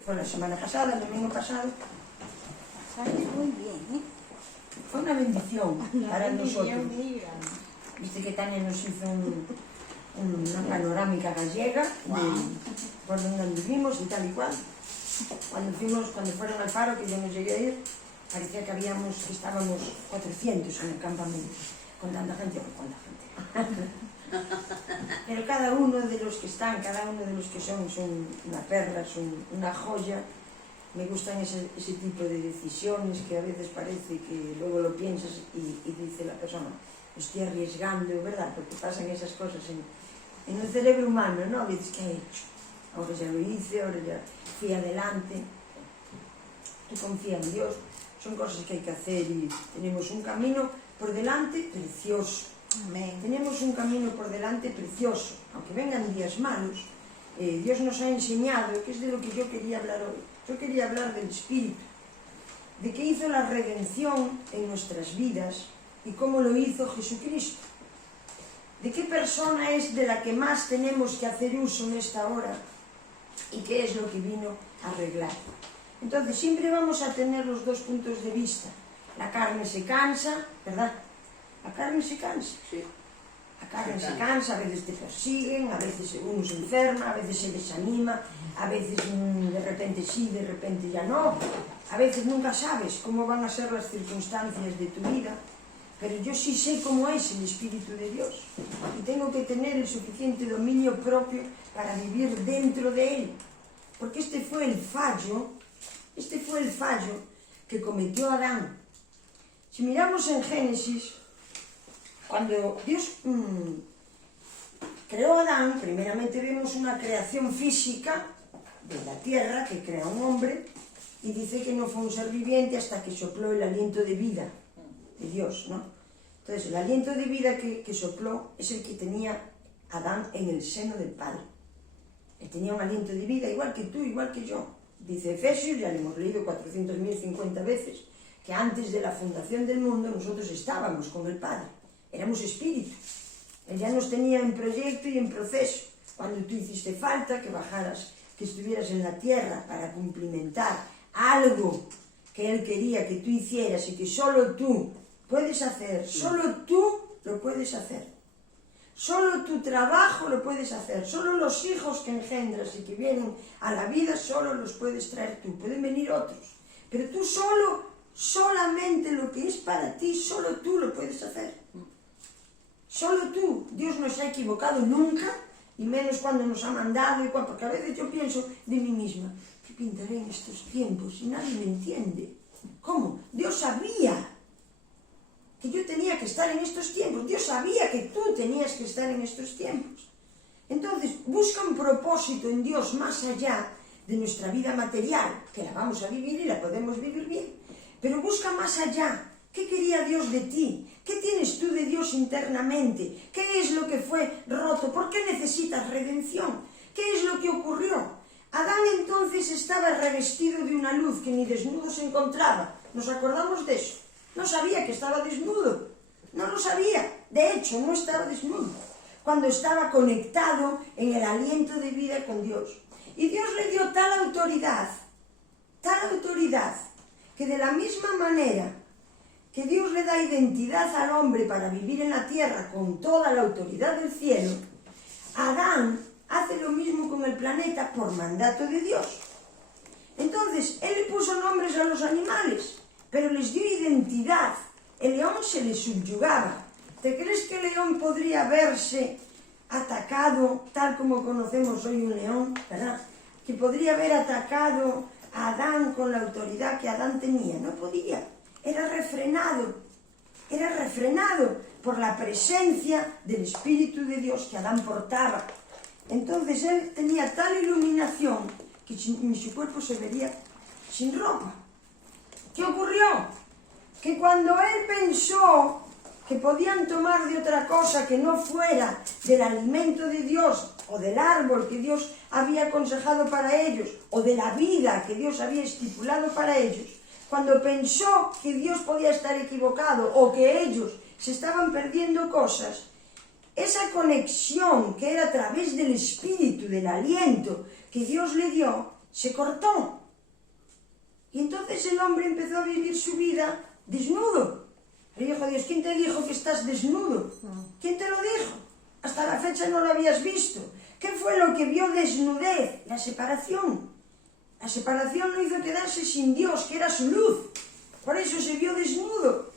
Fue la semana pasada, el domingo pasado. Sale muy bien, ¿eh? Fue una bendición para nosotros. Muy grande. Viste que Tania nos hizo una panorámica gallega por donde anduvimos y tal y cual. Cuando fueron al faro, que yo no llegué a ir, parecía que estábamos 400 en el campamento, con tanta gente. Pero cada uno de los que están, cada uno de los que son una perla, son una joya. Me gustan ese tipo de decisiones que a veces parece que luego lo piensas y dice la persona, estoy arriesgando, ¿verdad? Porque pasan esas cosas en el cerebro humano, ¿no? Dices, ¿qué he hecho? Ahora ya lo hice, ahora ya fui adelante. Tú confía en Dios, son cosas que hay que hacer y tenemos un camino por delante precioso. Amén. Tenemos un camino por delante precioso, aunque vengan días malos. Dios nos ha enseñado, que es de lo que yo quería hablar hoy. Yo quería hablar del Espíritu, de qué hizo la redención en nuestras vidas y cómo lo hizo Jesucristo. De qué persona es de la que más tenemos que hacer uso en esta hora y qué es lo que vino a arreglar. Entonces siempre vamos a tener los dos puntos de vista. La carne se cansa, ¿verdad? La carne se cansa. Sí. La carne se cansa, a veces te persiguen, a veces uno se enferma, a veces se desanima, a veces de repente sí, de repente ya no. A veces nunca sabes cómo van a ser las circunstancias de tu vida, pero yo sí sé cómo es el Espíritu de Dios y tengo que tener el suficiente dominio propio para vivir dentro de Él. Porque este fue el fallo que cometió Adán. Si miramos en Génesis, cuando Dios creó a Adán, primeramente vemos una creación física de la tierra que crea un hombre y dice que no fue un ser viviente hasta que sopló el aliento de vida de Dios, ¿no? Entonces el aliento de vida que sopló es el que tenía Adán en el seno del Padre. Él tenía un aliento de vida igual que tú, igual que yo. Dice Efesios, ya lo hemos leído 400.050 veces, que antes de la fundación del mundo nosotros estábamos con el Padre. Éramos espíritu. Él ya nos tenía en proyecto y en proceso. Cuando tú hiciste falta, que bajaras, que estuvieras en la tierra para cumplimentar algo que Él quería que tú hicieras y que solo tú puedes hacer, solo tú lo puedes hacer. Solo tu trabajo lo puedes hacer. Solo los hijos que engendras y que vienen a la vida, solo los puedes traer tú. Pueden venir otros. Pero tú solamente lo que es para ti, solo tú lo puedes hacer. Solo tú. Dios no se ha equivocado nunca, y menos cuando nos ha mandado, porque a veces yo pienso de mí misma, ¿qué pintaré en estos tiempos? Y nadie me entiende. ¿Cómo? Dios sabía que yo tenía que estar en estos tiempos. Dios sabía que tú tenías que estar en estos tiempos. Entonces, busca un propósito en Dios más allá de nuestra vida material, que la vamos a vivir y la podemos vivir bien, pero busca más allá. ¿Qué quería Dios de ti? ¿Qué tienes tú de Dios internamente? ¿Qué es lo que fue roto? ¿Por qué necesitas redención? ¿Qué es lo que ocurrió? Adán entonces estaba revestido de una luz que ni desnudo se encontraba. ¿Nos acordamos de eso? No sabía que estaba desnudo. No lo sabía. De hecho, no estaba desnudo. Cuando estaba conectado en el aliento de vida con Dios. Y Dios le dio tal autoridad, que de la misma manera que Dios le da identidad al hombre para vivir en la tierra con toda la autoridad del cielo, Adán hace lo mismo con el planeta por mandato de Dios. Entonces, él le puso nombres a los animales, pero les dio identidad. El león se le subyugaba. ¿Te crees que el león podría verse atacado tal como conocemos hoy un león, verdad? Que podría haber atacado a Adán con la autoridad que Adán tenía. No podía. Era refrenado por la presencia del Espíritu de Dios que Adán portaba. Entonces él tenía tal iluminación que su cuerpo se vería sin ropa. ¿Qué ocurrió? Que cuando él pensó que podían tomar de otra cosa que no fuera del alimento de Dios o del árbol que Dios había aconsejado para ellos o de la vida que Dios había estipulado para ellos, cuando pensó que Dios podía estar equivocado o que ellos se estaban perdiendo cosas, esa conexión que era a través del Espíritu, del aliento que Dios le dio, se cortó. Y entonces el hombre empezó a vivir su vida desnudo. Le dijo a Dios, ¿quién te dijo que estás desnudo? ¿Quién te lo dijo? Hasta la fecha no lo habías visto. ¿Qué fue lo que vio desnudez? La separación. La separación lo hizo quedarse sin Dios, que era su luz. Por eso se vio desnudo.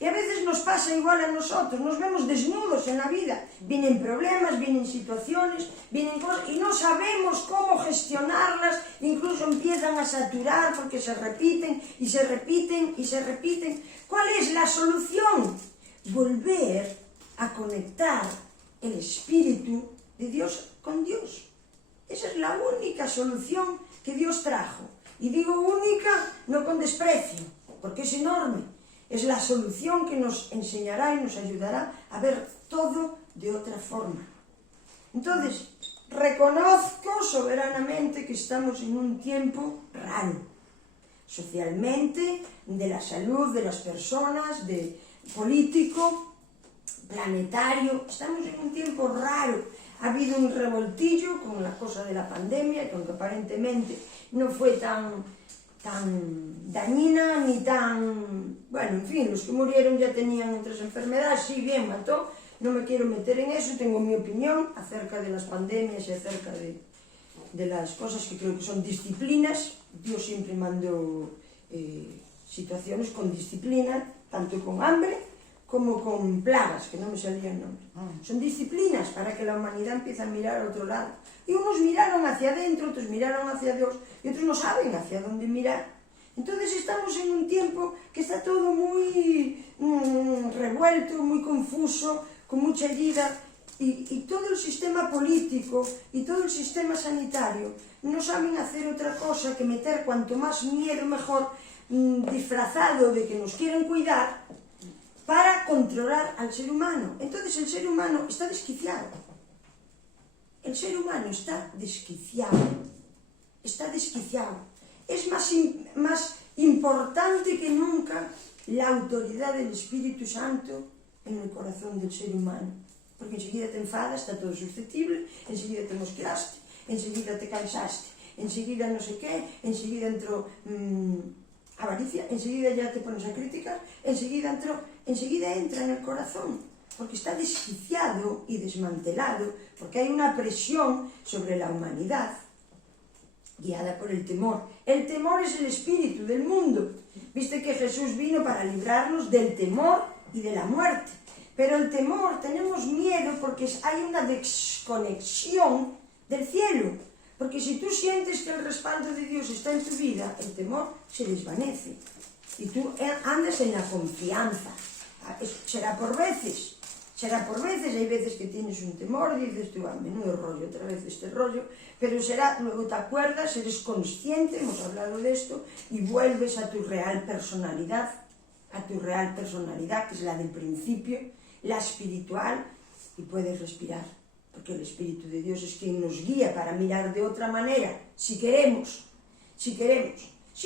Y a veces nos pasa igual a nosotros, nos vemos desnudos en la vida. Vienen problemas, vienen situaciones, vienen cosas y no sabemos cómo gestionarlas, incluso empiezan a saturar porque se repiten y se repiten y se repiten. ¿Cuál es la solución? Volver a conectar el Espíritu de Dios con Dios. Esa es la única solución que Dios trajo. Y digo única, no con desprecio, porque es enorme. Es la solución que nos enseñará y nos ayudará a ver todo de otra forma. Entonces, reconozco soberanamente que estamos en un tiempo raro. Socialmente, de la salud de las personas, de político, planetario. Estamos en un tiempo raro. Ha habido un revoltillo con la cosa de la pandemia, que aunque aparentemente no fue tan dañina ni tan... Bueno, en fin, los que murieron ya tenían otras enfermedades, sí, bien, mató. No me quiero meter en eso, tengo mi opinión acerca de las pandemias y acerca de las cosas que creo que son disciplinas. Dios siempre mandó situaciones con disciplina, tanto con hambre como con plagas, que no me salía el nombre. Son disciplinas para que la humanidad empiece a mirar a otro lado. Y unos miraron hacia adentro, otros miraron hacia Dios, y otros no saben hacia dónde mirar. Entonces estamos en un tiempo que está todo muy revuelto, muy confuso, con mucha herida, y todo el sistema político y todo el sistema sanitario no saben hacer otra cosa que meter cuanto más miedo mejor, disfrazado de que nos quieren cuidar, para controlar al ser humano. Entonces el ser humano está desquiciado. El ser humano está desquiciado. Está desquiciado. Es más importante que nunca la autoridad del Espíritu Santo en el corazón del ser humano. Porque enseguida te enfadas, está todo susceptible, enseguida te mosqueaste, enseguida te cansaste, enseguida no sé qué, enseguida entró avaricia, enseguida ya te pones a criticar, enseguida entra en el corazón, porque está desquiciado y desmantelado, porque hay una presión sobre la humanidad, guiada por el temor. El temor es el espíritu del mundo. Viste que Jesús vino para librarnos del temor y de la muerte. Pero el temor, tenemos miedo porque hay una desconexión del cielo. Porque si tú sientes que el respaldo de Dios está en tu vida, el temor se desvanece. Y tú andas en la confianza. Será por veces. Hay veces que tienes un temor y dices tú, menudo rollo, otra vez este rollo. Pero luego te acuerdas, eres consciente, hemos hablado de esto, y vuelves a tu real personalidad, que es la del principio, la espiritual, y puedes respirar. Porque el Espíritu de Dios es quien nos guía para mirar de otra manera, si queremos. Si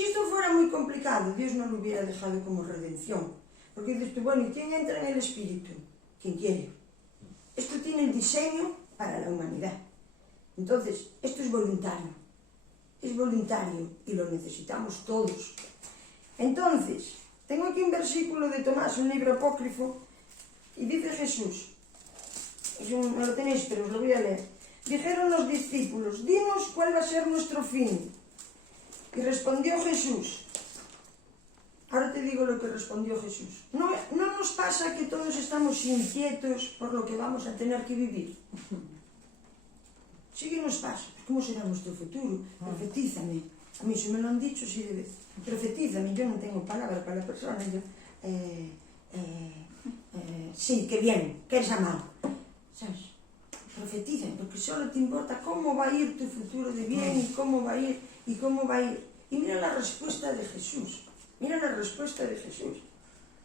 esto fuera muy complicado, Dios no lo hubiera dejado como redención. Porque dices tú, bueno, ¿y quién entra en el Espíritu? Quien quiere. Esto tiene el diseño para la humanidad. Entonces, esto es voluntario. Es voluntario y lo necesitamos todos. Entonces, tengo aquí un versículo de Tomás, un libro apócrifo, y dice Jesús, no lo tenéis, pero os lo voy a leer. Dijeron los discípulos, dinos cuál va a ser nuestro fin. Y respondió Jesús. Ahora te digo lo que respondió Jesús. ¿No nos pasa que todos estamos inquietos por lo que vamos a tener que vivir? Sí que nos pasa. ¿Cómo será nuestro futuro? Profetízame. A mí eso me lo han dicho, sí, de vez. Profetízame. Yo no tengo palabra para la persona. Yo, sí, qué bien, que eres amado. ¿Sabes? Profetízame, porque solo te importa cómo va a ir tu futuro de bien y cómo va a ir. Y mira la respuesta de Jesús.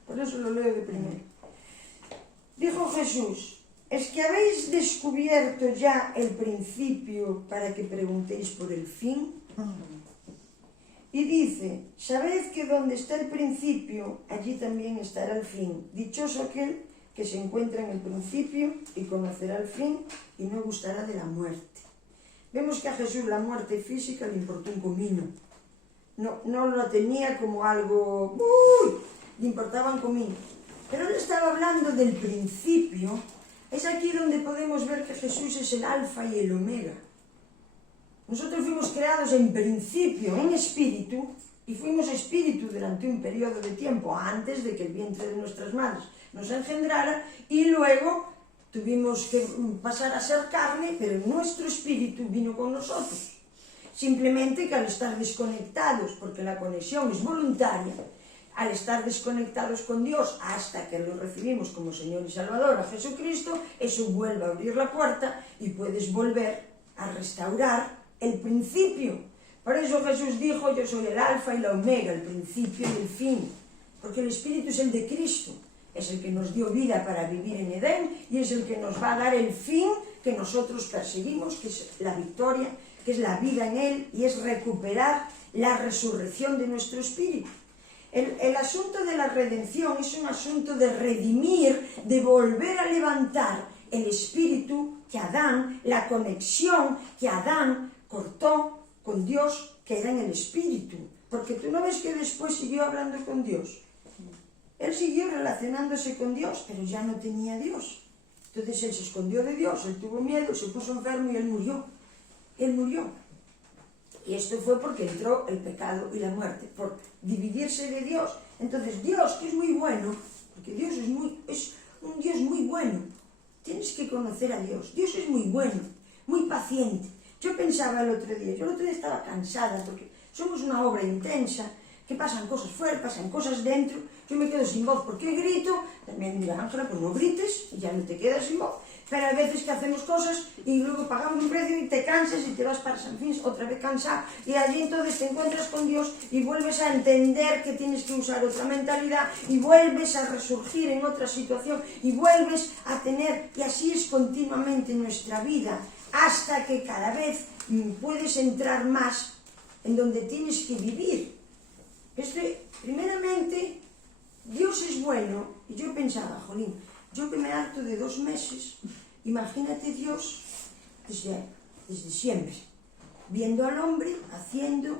Por eso lo leo de primero. Dijo Jesús, ¿es que habéis descubierto ya el principio para que preguntéis por el fin? Y dice, sabed que donde está el principio, allí también estará el fin. Dichoso aquel que se encuentra en el principio y conocerá el fin y no gustará de la muerte. Vemos que a Jesús la muerte física le importó un comino. No lo tenía como algo... le importaba un comino. Pero él estaba hablando del principio. Es aquí donde podemos ver que Jesús es el alfa y el omega. Nosotros fuimos creados en principio, en espíritu, y fuimos espíritu durante un periodo de tiempo antes de que el vientre de nuestras madres nos engendrara, y luego tuvimos que pasar a ser carne, pero nuestro espíritu vino con nosotros. Simplemente que al estar desconectados, porque la conexión es voluntaria, al estar desconectados con Dios hasta que lo recibimos como Señor y Salvador a Jesucristo, eso vuelve a abrir la puerta y puedes volver a restaurar el principio. Por eso Jesús dijo: yo soy el alfa y la omega, el principio y el fin, porque el Espíritu es el de Cristo, es el que nos dio vida para vivir en Edén y es el que nos va a dar el fin que nosotros perseguimos, que es la victoria, que es la vida en Él, y es recuperar la resurrección de nuestro espíritu. El asunto de la redención es un asunto de redimir, de volver a levantar el espíritu que Adán, la conexión que Adán cortó con Dios, que era en el espíritu. Porque tú no ves que después siguió hablando con Dios. Él siguió relacionándose con Dios, pero ya no tenía Dios. Entonces él se escondió de Dios, él tuvo miedo, se puso enfermo y él murió. Él murió. Y esto fue porque entró el pecado y la muerte, por dividirse de Dios. Entonces Dios, que es muy bueno, porque Dios es un Dios muy bueno, tienes que conocer a Dios. Dios es muy bueno, muy paciente. Yo pensaba el otro día estaba cansada, porque somos una obra intensa, que pasan cosas fuera, pasan cosas dentro, yo me quedo sin voz porque grito, también mira Ángela, pues no grites y ya no te quedas sin voz. Pero hay veces que hacemos cosas y luego pagamos un precio y te cansas y te vas para San Fins otra vez cansado, y allí entonces te encuentras con Dios y vuelves a entender que tienes que usar otra mentalidad y vuelves a resurgir en otra situación y vuelves a tener, y así es continuamente nuestra vida, hasta que cada vez puedes entrar más en donde tienes que vivir. Primeramente, Dios es bueno, y yo pensaba, jolín, yo que me harto de 2 meses, imagínate Dios desde siempre, viendo al hombre, haciendo,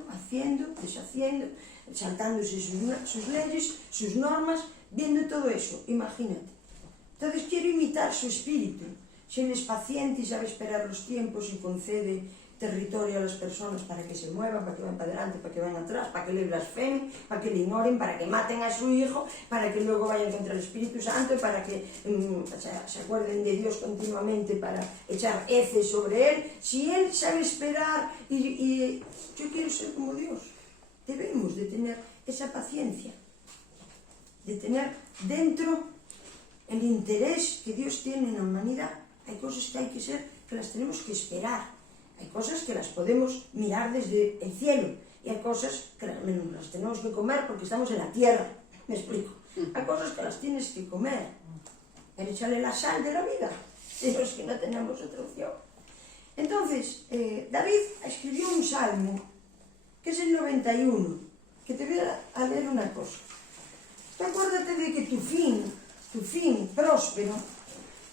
deshaciendo, saltándose sus leyes, sus normas, viendo todo eso, imagínate. Entonces quiero imitar su espíritu. Si Él es paciente y sabe esperar los tiempos y concede territorio a las personas para que se muevan, para que vayan para adelante, para que vayan atrás, para que le blasfemen, para que le ignoren, para que maten a su hijo, para que luego vayan contra el Espíritu Santo, para que se acuerden de Dios continuamente, para echar heces sobre Él. Si Él sabe esperar, y yo quiero ser como Dios, debemos de tener esa paciencia, de tener dentro el interés que Dios tiene en la humanidad. Hay cosas que las tenemos que esperar. Hay cosas que las podemos mirar desde el cielo y hay cosas que las tenemos que comer porque estamos en la tierra. ¿Me explico? Hay cosas que las tienes que comer. Pero échale la sal de la vida. Es que no tenemos otra opción. Entonces, David escribió un salmo, que es el 91, que te voy a leer una cosa. Tú acuérdate de que tu fin próspero,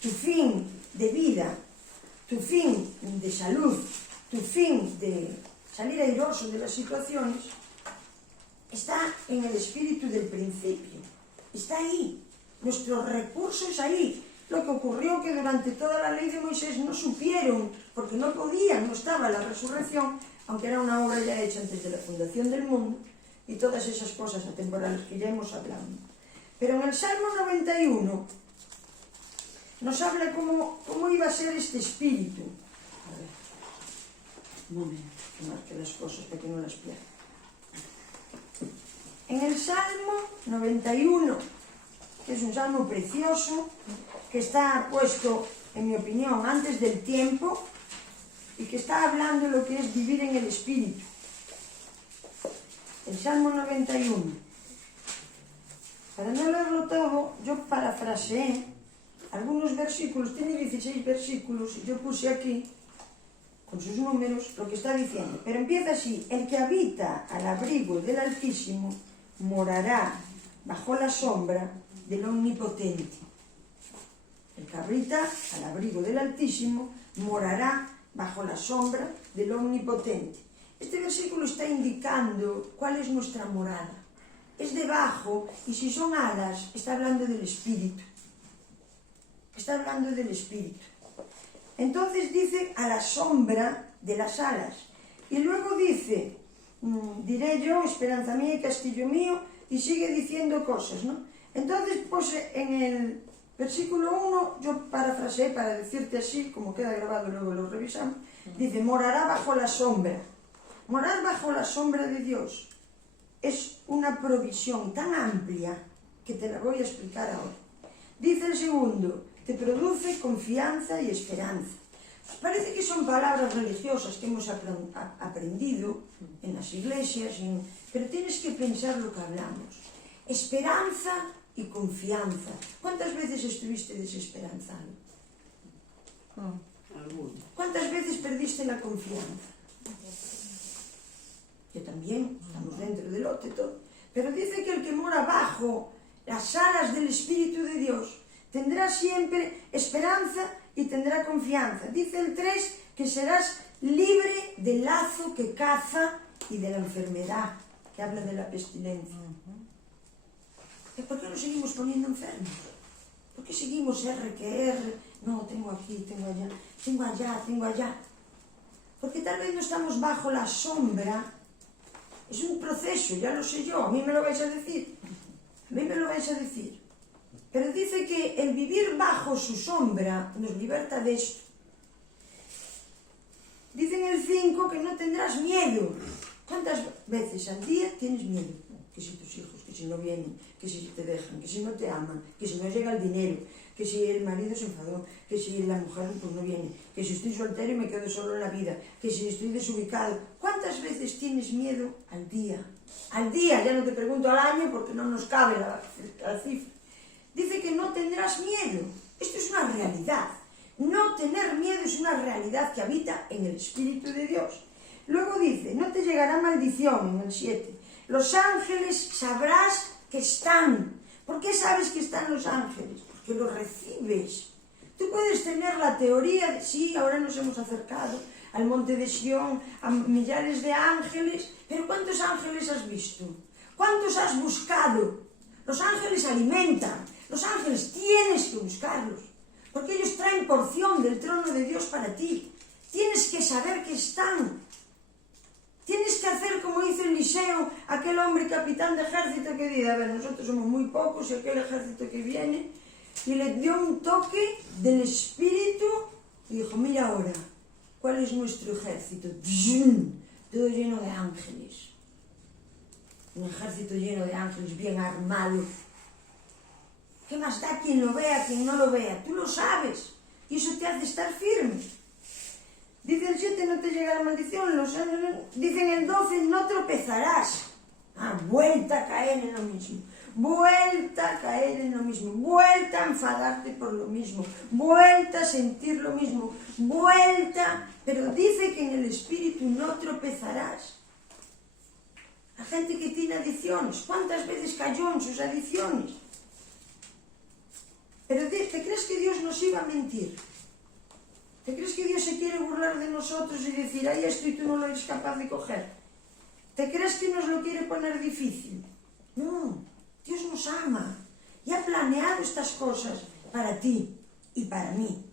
tu fin de vida, tu fin de salud, tu fin de salir airoso de las situaciones, está en el espíritu del principio. Está ahí. Nuestro recurso es ahí. Lo que ocurrió que durante toda la ley de Moisés no supieron, porque no podían, no estaba la resurrección, aunque era una obra ya hecha antes de la fundación del mundo, y todas esas cosas atemporales que ya hemos hablado. Pero en el Salmo 91 nos habla cómo iba a ser este espíritu. A ver, un momento, que marque las cosas para que no las pierda. En el Salmo 91, que es un salmo precioso, que está puesto, en mi opinión, antes del tiempo, y que está hablando de lo que es vivir en el espíritu. El Salmo 91. Para no leerlo todo, yo parafraseé algunos versículos, tiene 16 versículos, y yo puse aquí, con sus números, lo que está diciendo. Pero empieza así: el que habita al abrigo del Altísimo morará bajo la sombra del Omnipotente. El que habita al abrigo del Altísimo morará bajo la sombra del Omnipotente. Este versículo está indicando cuál es nuestra morada. Es debajo, y si son alas, está hablando del Espíritu. Está hablando del Espíritu. Entonces dice a la sombra de las alas. Y luego dice, diré yo, esperanza mía y castillo mío, y sigue diciendo cosas, ¿no? Entonces, pues en el versículo 1, yo parafraseé para decirte así, como queda grabado, luego lo revisamos, dice, morará bajo la sombra. Morar bajo la sombra de Dios es una provisión tan amplia que te la voy a explicar ahora. Dice el segundo, te produce confianza y esperanza. Parece que son palabras religiosas que hemos aprendido en las iglesias, pero tienes que pensar lo que hablamos. Esperanza y confianza. ¿Cuántas veces estuviste desesperanzado? ¿Cuántas veces perdiste la confianza? Yo también, estamos dentro del lote todo. Pero dice que el que mora bajo las alas del Espíritu de Dios tendrá siempre esperanza y tendrá confianza. Dice el 3 que serás libre del lazo que caza y de la enfermedad, que habla de la pestilencia. ¿Por qué nos seguimos poniendo enfermos? ¿Por qué seguimos R que R? No, tengo aquí, tengo allá, tengo allá, tengo allá. Porque tal vez no estamos bajo la sombra. Es un proceso, ya lo sé yo, a mí me lo vais a decir. A mí me lo vais a decir. Pero dice que el vivir bajo su sombra nos liberta de esto. Dice en el 5 que no tendrás miedo. ¿Cuántas veces al día tienes miedo? Que si tus hijos, que si no vienen, que si te dejan, que si no te aman, que si no llega el dinero, que si el marido se enfadó, que si la mujer pues no viene, que si estoy soltero y me quedo solo en la vida, que si estoy desubicado. ¿Cuántas veces tienes miedo al día? Al día, ya no te pregunto al año porque no nos cabe la cifra. Dice que no tendrás miedo. Esto es una realidad. No tener miedo es una realidad que habita en el Espíritu de Dios. Luego dice, no te llegará maldición, en el 7. Los ángeles sabrás que están. ¿Por qué sabes que están los ángeles? Porque los recibes. Tú puedes tener la teoría de, sí, ahora nos hemos acercado al monte de Sión, a millares de ángeles, pero ¿cuántos ángeles has visto? ¿Cuántos has buscado? Los ángeles alimentan. Los ángeles tienes que buscarlos, porque ellos traen porción del trono de Dios para ti. Tienes que saber que están. Tienes que hacer como hizo Eliseo, aquel hombre capitán de ejército que dice, a ver, nosotros somos muy pocos y aquel ejército que viene, y le dio un toque del Espíritu y dijo, mira ahora, ¿cuál es nuestro ejército? Todo lleno de ángeles. Un ejército lleno de ángeles, bien armado. ¿Qué más da quien lo vea, quien no lo vea? Tú lo sabes. Y eso te hace estar firme. Dice el 7, no te llegará maldición. Dice en el 12, no tropezarás. Vuelta a caer en lo mismo. Vuelta a caer en lo mismo. Vuelta a enfadarte por lo mismo. Vuelta a sentir lo mismo. Vuelta. Pero dice que en el Espíritu no tropezarás. La gente que tiene adicciones, ¿cuántas veces cayó en sus adicciones? Pero ¿te crees que Dios nos iba a mentir? ¿Te crees que Dios se quiere burlar de nosotros y decir, ahí esto y tú no lo eres capaz de coger? ¿Te crees que nos lo quiere poner difícil? No, Dios nos ama y ha planeado estas cosas para ti y para mí.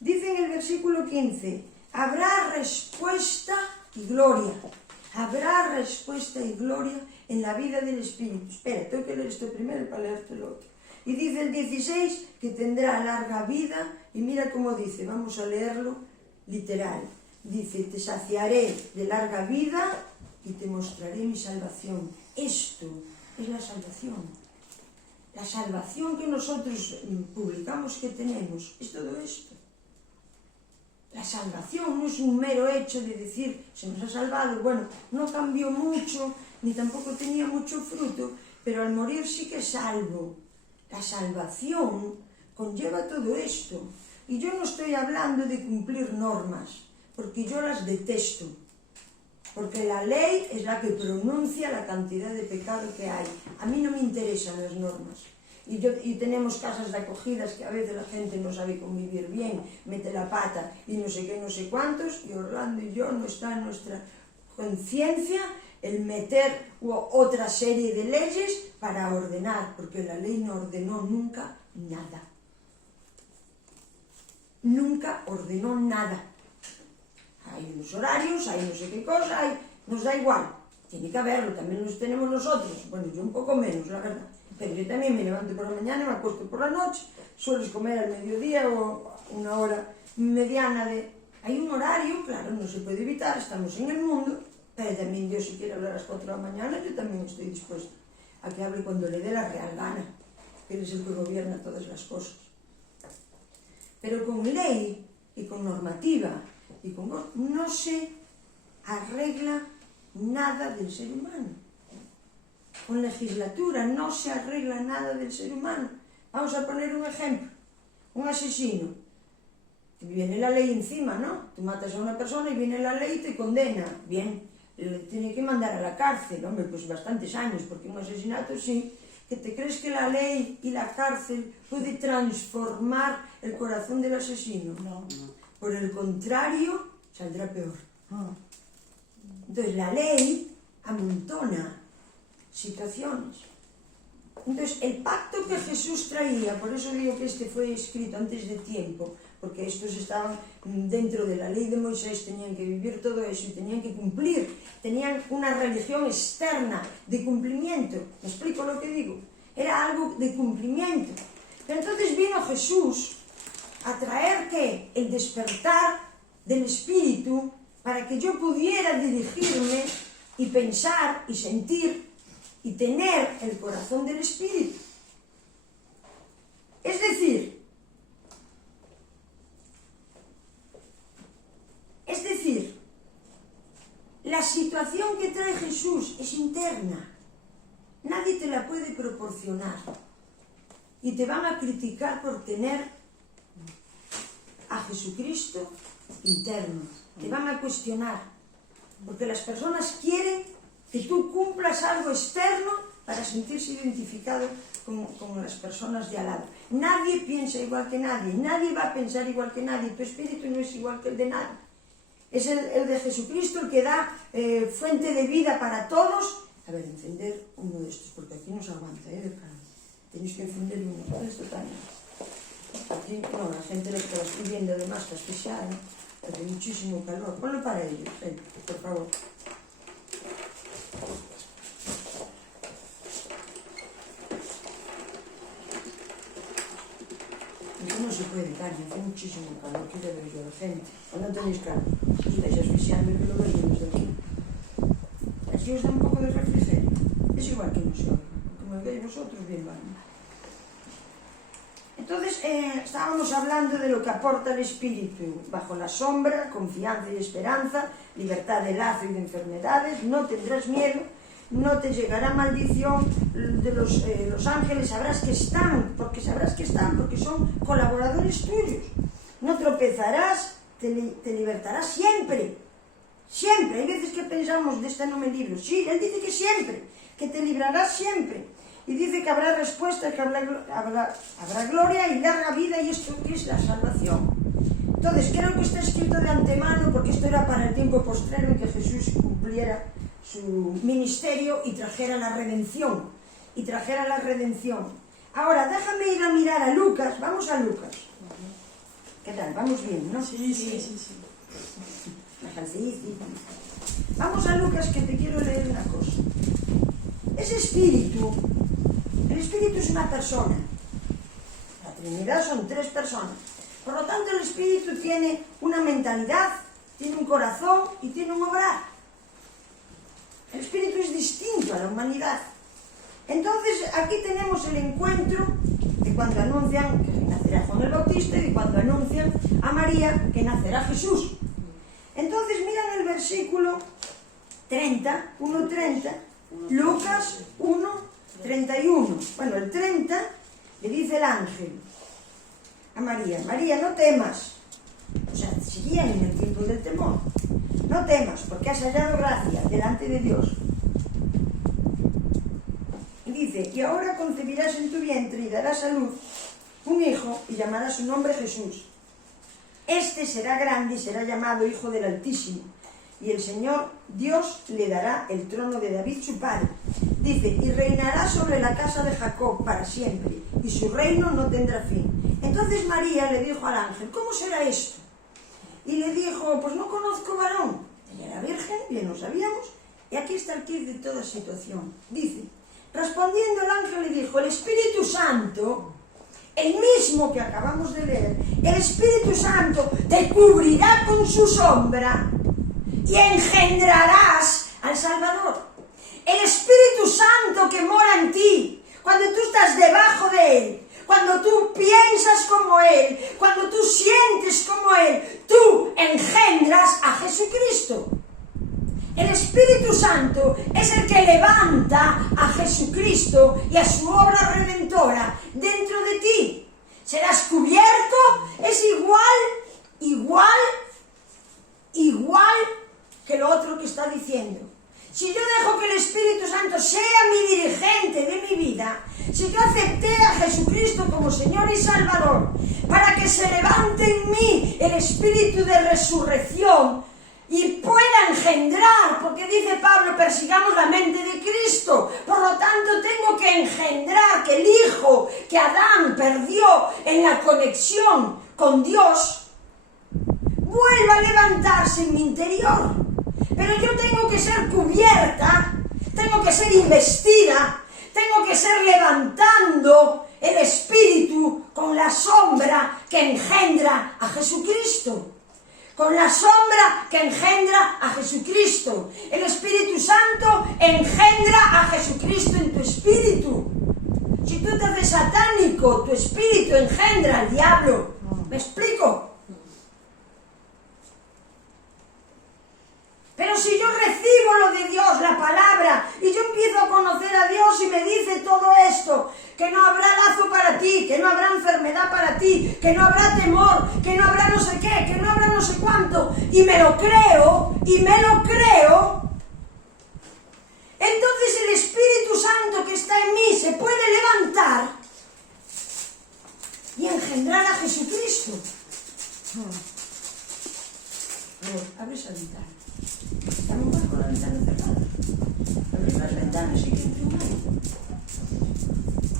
Dice en el versículo 15, habrá respuesta y gloria. Habrá respuesta y gloria en la vida del Espíritu. Espera, tengo que leer esto primero para leerte lo otro. Y dice el 16 que tendrá larga vida, y mira cómo dice, vamos a leerlo literal. Dice, te saciaré de larga vida y te mostraré mi salvación. Esto es la salvación. La salvación que nosotros publicamos que tenemos es todo esto. La salvación no es un mero hecho de decir, se nos ha salvado, bueno, no cambió mucho, ni tampoco tenía mucho fruto, pero al morir sí que es salvo. La salvación conlleva todo esto. Y yo no estoy hablando de cumplir normas, porque yo las detesto. Porque la ley es la que pronuncia la cantidad de pecado que hay. A mí no me interesan las normas. y tenemos casas de acogidas que a veces la gente no sabe convivir bien, mete la pata y no sé qué, no sé cuántos, y Orlando y yo no está en nuestra conciencia el meter otra serie de leyes para ordenar, porque la ley no ordenó nunca nada. Nunca ordenó nada. Hay unos horarios, hay no sé qué cosa, nos da igual. Tiene que haberlo, también los tenemos nosotros. Bueno, yo un poco menos, la verdad. Pero yo también me levanto por la mañana y me acuesto por la noche. Sueles comer al mediodía o una hora mediana de... Hay un horario, claro, no se puede evitar, estamos en el mundo, pero también yo si quiero hablar a las 4 de la mañana, yo también estoy dispuesta a que hable cuando le dé la real gana, que él es el que gobierna todas las cosas. Pero con ley y con normativa y con... no se arregla nada del ser humano. Con legislatura no se arregla nada del ser humano. Vamos a poner un ejemplo. Un asesino. Viene la ley encima, ¿no? Tú matas a una persona y viene la ley y te condena. Bien, le tiene que mandar a la cárcel. Hombre, pues bastantes años, porque un asesinato sí. ¿Que te crees que la ley y la cárcel puede transformar el corazón del asesino? No. Por el contrario, saldrá peor. Entonces la ley amontona situaciones. Entonces el pacto que Jesús traía, por eso digo que este fue escrito antes de tiempo, porque estos estaban dentro de la ley de Moisés, tenían que vivir todo eso y tenían que cumplir, tenían una religión externa de cumplimiento. ¿Me explico lo que digo? Era algo de cumplimiento. Pero entonces vino Jesús a traer ¿qué? El despertar del Espíritu para que yo pudiera dirigirme y pensar y sentir y tener el corazón del Espíritu. Es decir, la situación que trae Jesús es interna. Nadie te la puede proporcionar. Y te van a criticar por tener a Jesucristo interno. Te van a cuestionar. Porque las personas quieren que tú cumplas algo externo para sentirse identificado con las personas de al lado. Nadie piensa igual que nadie. Nadie va a pensar igual que nadie. Tu espíritu no es igual que el de nadie. Es el de Jesucristo el que da fuente de vida para todos. A ver, encender uno de estos, porque aquí no se aguanta, de verdad. Tenéis que encender uno, ¿vale? Esto también. Aquí, no, la gente que lo estoy viendo además está asfixiada, ¿no? Hace muchísimo calor. Ponlo para ellos, por favor. Eso no se puede, Tania, hace muchísimo calor. Quiero ver yo a la gente. ¿O no tenéis calor? Si estáis asfixiando, que lo veis desde aquí. Así os da un poco de refrigerio. Es igual que nosotros. Como veis vosotros, bien vale. Entonces, estábamos hablando de lo que aporta el Espíritu. Bajo la sombra, confianza y esperanza, libertad de lazo y de enfermedades, no tendrás miedo, no te llegará maldición de los ángeles, sabrás que están, porque son colaboradores tuyos. No tropezarás, te libertarás siempre. Siempre. Hay veces que pensamos, de esta no me libro. Sí, él dice que siempre, que te librarás siempre. Y dice que habrá respuesta, que habrá gloria y larga vida, y esto que es la salvación. Entonces, creo que está escrito de antemano, porque esto era para el tiempo postrero en que Jesús cumpliera su ministerio y trajera la redención. Ahora, déjame ir a mirar a Lucas. Vamos a Lucas. ¿Qué tal? Vamos bien, ¿no? Sí. Vamos a Lucas, que te quiero leer una cosa. Ese espíritu, el espíritu es una persona. La Trinidad son 3 personas. Por lo tanto, el espíritu tiene una mentalidad, tiene un corazón y tiene un obrar. El espíritu es distinto a la humanidad. Entonces, aquí tenemos el encuentro de cuando anuncian que nacerá Juan el Bautista y de cuando anuncian a María que nacerá Jesús. Entonces, mira en el versículo 30, 1:30, Lucas 1:31. Bueno, el 30 le dice el ángel a María: María, no temas. O sea, seguían en el tiempo del temor. No temas, porque has hallado gracia delante de Dios. Y dice: dice, y ahora concebirás en tu vientre y darás a luz un hijo y llamarás su nombre Jesús. Este será grande y será llamado Hijo del Altísimo, y el Señor Dios le dará el trono de David su padre. Dice, y reinará sobre la casa de Jacob para siempre, y su reino no tendrá fin. Entonces María le dijo al ángel, ¿cómo será esto? Y le dijo, pues no conozco varón. Ella era virgen, bien lo sabíamos, y aquí está el kit de toda situación. Dice, respondiendo el ángel le dijo, el Espíritu Santo, el mismo que acabamos de leer, el Espíritu Santo te cubrirá con su sombra y engendrarás al Salvador. El Espíritu Santo que mora en ti, cuando tú estás debajo de Él, cuando tú piensas como Él, cuando tú sientes como Él, tú engendras a Jesucristo. El Espíritu Santo es el que levanta a Jesucristo y a su obra redentora dentro de ti. Serás cubierto, es igual que lo otro que está diciendo. Si yo dejo que el Espíritu Santo sea mi dirigente de mi vida, si yo acepté a Jesucristo como Señor y Salvador, para que se levante en mí el Espíritu de resurrección y pueda engendrar, porque dice Pablo, persigamos la mente de Cristo, por lo tanto tengo que engendrar que el Hijo que Adán perdió en la conexión con Dios, vuelva a levantarse en mi interior. Pero yo tengo que ser cubierta, tengo que ser investida, tengo que ser levantando el Espíritu con la sombra que engendra a Jesucristo. Con la sombra que engendra a Jesucristo. El Espíritu Santo engendra a Jesucristo en tu espíritu. Si tú te haces satánico, tu espíritu engendra al diablo. ¿Me explico? Pero si yo recibo lo de Dios, la palabra, y yo empiezo a conocer a Dios y me dice todo esto, que no habrá lazo para ti, que no habrá enfermedad para ti, que no habrá temor, que no habrá no sé qué, que no habrá no sé cuánto, y me lo creo, entonces el Espíritu Santo que está en mí se puede levantar y engendrar a Jesucristo. Abre esa ventana. Dame un poco la ventana cerrada. Abre las ventanas y que entre un aire.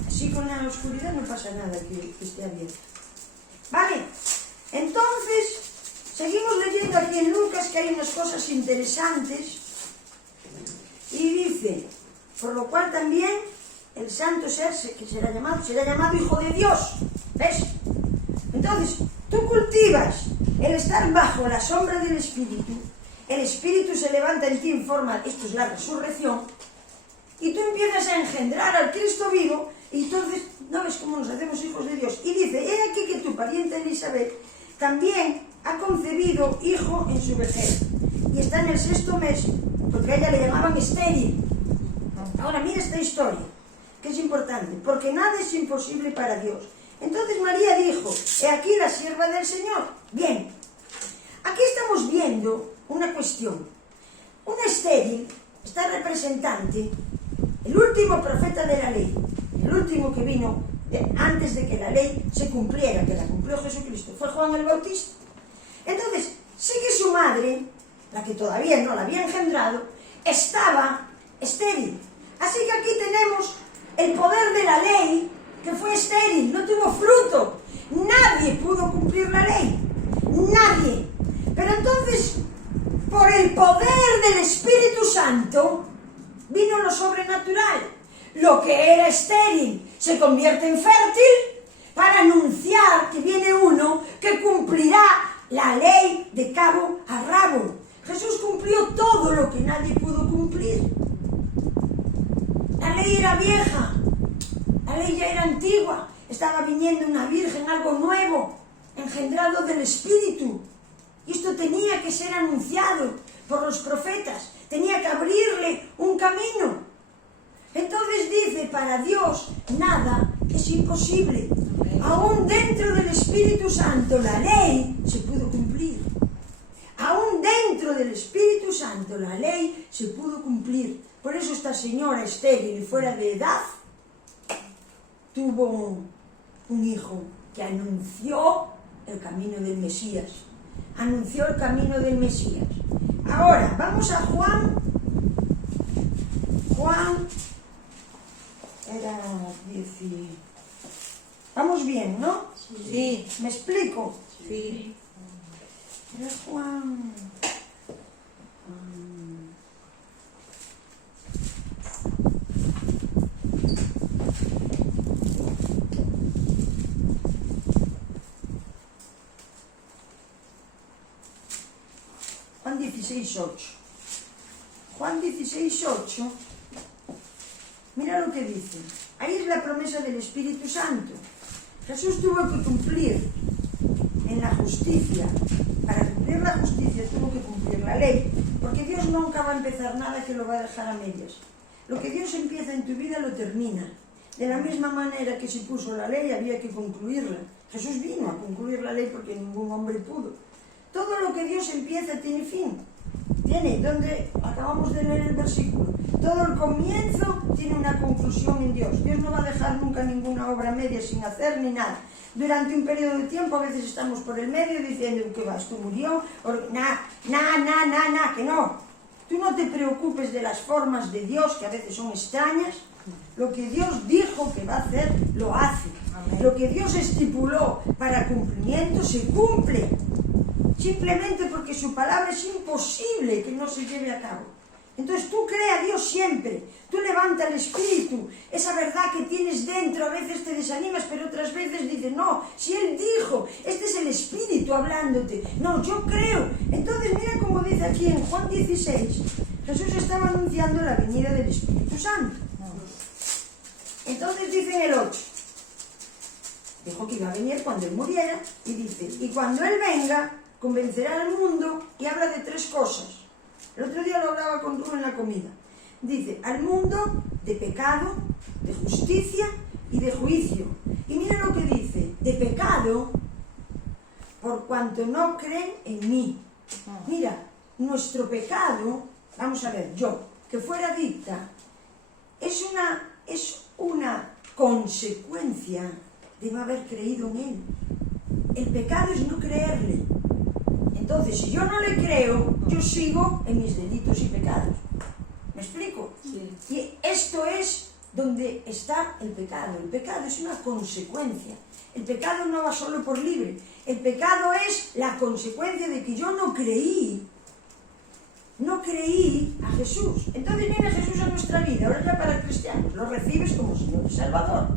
Así con la oscuridad no pasa nada que esté abierta. Vale, entonces seguimos leyendo aquí en Lucas que hay unas cosas interesantes y dice, por lo cual también el santo ser que será llamado Hijo de Dios. ¿Ves? Entonces, tú cultivas el estar bajo la sombra del Espíritu, el Espíritu se levanta en ti en forma, esto es la resurrección, y tú empiezas a engendrar al Cristo vivo, y entonces, ¿no ves cómo nos hacemos hijos de Dios? Y dice, he aquí que tu pariente Elizabeth también ha concebido hijo en su vejez, y está en el 6º mes, porque a ella le llamaban estéril. Ahora mira esta historia, que es importante, porque nada es imposible para Dios. Entonces María dijo, he aquí la sierva del Señor. Bien, aquí estamos viendo una cuestión. Una estéril está representante, el último profeta de la ley, el último que vino antes de que la ley se cumpliera, que la cumplió Jesucristo, fue Juan el Bautista. Entonces, sí que su madre, la que todavía no la había engendrado, estaba estéril. Así que aquí tenemos el poder de la ley, que fue estéril, no tuvo fruto. Nadie pudo cumplir la ley. Nadie. Pero entonces, por el poder del Espíritu Santo, vino lo sobrenatural. Lo que era estéril se convierte en fértil para anunciar que viene uno que cumplirá la ley de cabo a rabo. Jesús cumplió todo lo que nadie pudo cumplir. La ley era vieja, la ley ya era antigua, estaba viniendo una virgen, algo nuevo, engendrado del Espíritu. Y esto tenía que ser anunciado por los profetas, tenía que abrirle un camino. Entonces dice, para Dios nada es imposible. Aún dentro del Espíritu Santo la ley se pudo cumplir. Aún dentro del Espíritu Santo la ley se pudo cumplir. Por eso esta señora estéril y fuera de edad tuvo un hijo que anunció el camino del Mesías. Anunció el camino del Mesías. Ahora, vamos a Juan. Juan era 10. Vamos bien, ¿no? Sí. ¿Me explico? Sí. Era Juan. Juan 16:8. Juan 16:8. Mira lo que dice. Ahí es la promesa del Espíritu Santo. Jesús tuvo que cumplir en la justicia. Para cumplir la justicia tuvo que cumplir la ley. Porque Dios nunca va a empezar nada que lo va a dejar a medias. Lo que Dios empieza en tu vida lo termina. De la misma manera que se puso la ley, había que concluirla. Jesús vino a concluir la ley porque ningún hombre pudo. Todo lo que Dios empieza tiene fin. Tiene, donde acabamos de leer el versículo, todo el comienzo tiene una conclusión en Dios. Dios no va a dejar nunca ninguna obra media sin hacer ni nada. Durante un periodo de tiempo a veces estamos por el medio diciendo que vas, tú murió, que no. Tú no te preocupes de las formas de Dios, que a veces son extrañas. Lo que Dios dijo que va a hacer, lo hace. Amén. Lo que Dios estipuló para cumplimiento se cumple. Simplemente porque su palabra es imposible que no se lleve a cabo. Entonces tú crea a Dios siempre, tú levanta el espíritu, esa verdad que tienes dentro, a veces te desanimas, pero otras veces dices, no, si Él dijo, este es el espíritu hablándote, no, yo creo. Entonces mira cómo dice aquí en Juan 16, Jesús estaba anunciando la venida del Espíritu Santo. Entonces dice en el 8, dijo que iba a venir cuando Él muriera, y dice, y cuando Él venga, convencerá al mundo, y habla de 3 cosas. El otro día lo hablaba con Rubén en la comida. Dice, al mundo de pecado, de justicia y de juicio. Y mira lo que dice, de pecado, por cuanto no creen en mí. Mira, nuestro pecado, vamos a ver, yo, que fuera adicta, es una consecuencia de no haber creído en Él. El pecado es no creerle. Entonces, si yo no le creo, yo sigo en mis delitos y pecados. ¿Me explico? Sí. Y esto es donde está el pecado. El pecado es una consecuencia. El pecado no va solo por libre. El pecado es la consecuencia de que yo no creí a Jesús. Entonces viene Jesús a nuestra vida, ahora ya para cristianos, lo recibes como Señor y Salvador.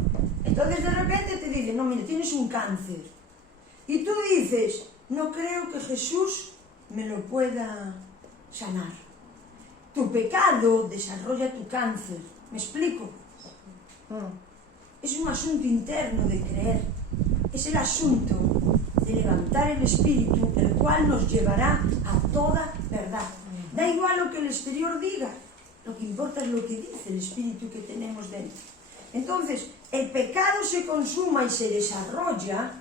Entonces de repente te dice, no, mira, tienes un cáncer. Y tú dices, no creo que Jesús me lo pueda sanar. Tu pecado desarrolla tu cáncer. ¿Me explico? Es un asunto interno de creer. Es el asunto de levantar el espíritu, el cual nos llevará a toda verdad. Da igual lo que el exterior diga, lo que importa es lo que dice el espíritu que tenemos dentro. Entonces, el pecado se consuma y se desarrolla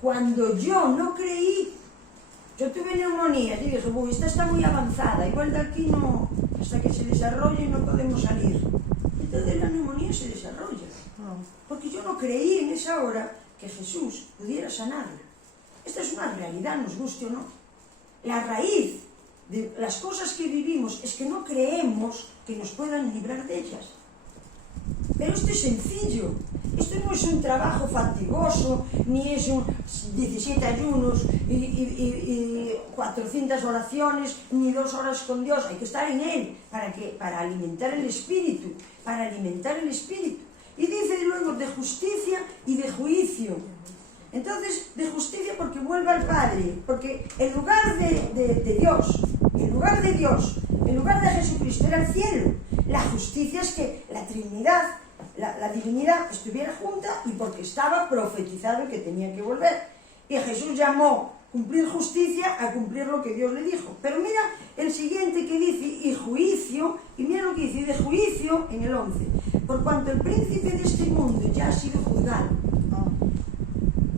cuando yo no creí. Yo tuve neumonía y dije, esta está muy avanzada, igual de aquí no, hasta que se desarrolle no podemos salir. Entonces la neumonía se desarrolla, porque yo no creí en esa hora que Jesús pudiera sanarla. Esta es una realidad, nos guste o no. La raíz de las cosas que vivimos es que no creemos que nos puedan librar de ellas. Pero esto es sencillo, esto no es un trabajo fatigoso, ni es un 17 ayunos y 400 oraciones, ni 2 horas con Dios. Hay que estar en Él, para alimentar el espíritu, Y dice luego de justicia y de juicio. Entonces, de justicia porque vuelve al Padre, porque el lugar de Dios, el lugar de Jesucristo era el cielo. La justicia es que la Trinidad, la divinidad estuviera junta y porque estaba profetizado que tenía que volver. Y Jesús llamó cumplir justicia a cumplir lo que Dios le dijo. Pero mira el siguiente que dice, y juicio, y mira lo que dice, y de juicio en el 11. Por cuanto el príncipe de este mundo ya ha sido juzgado.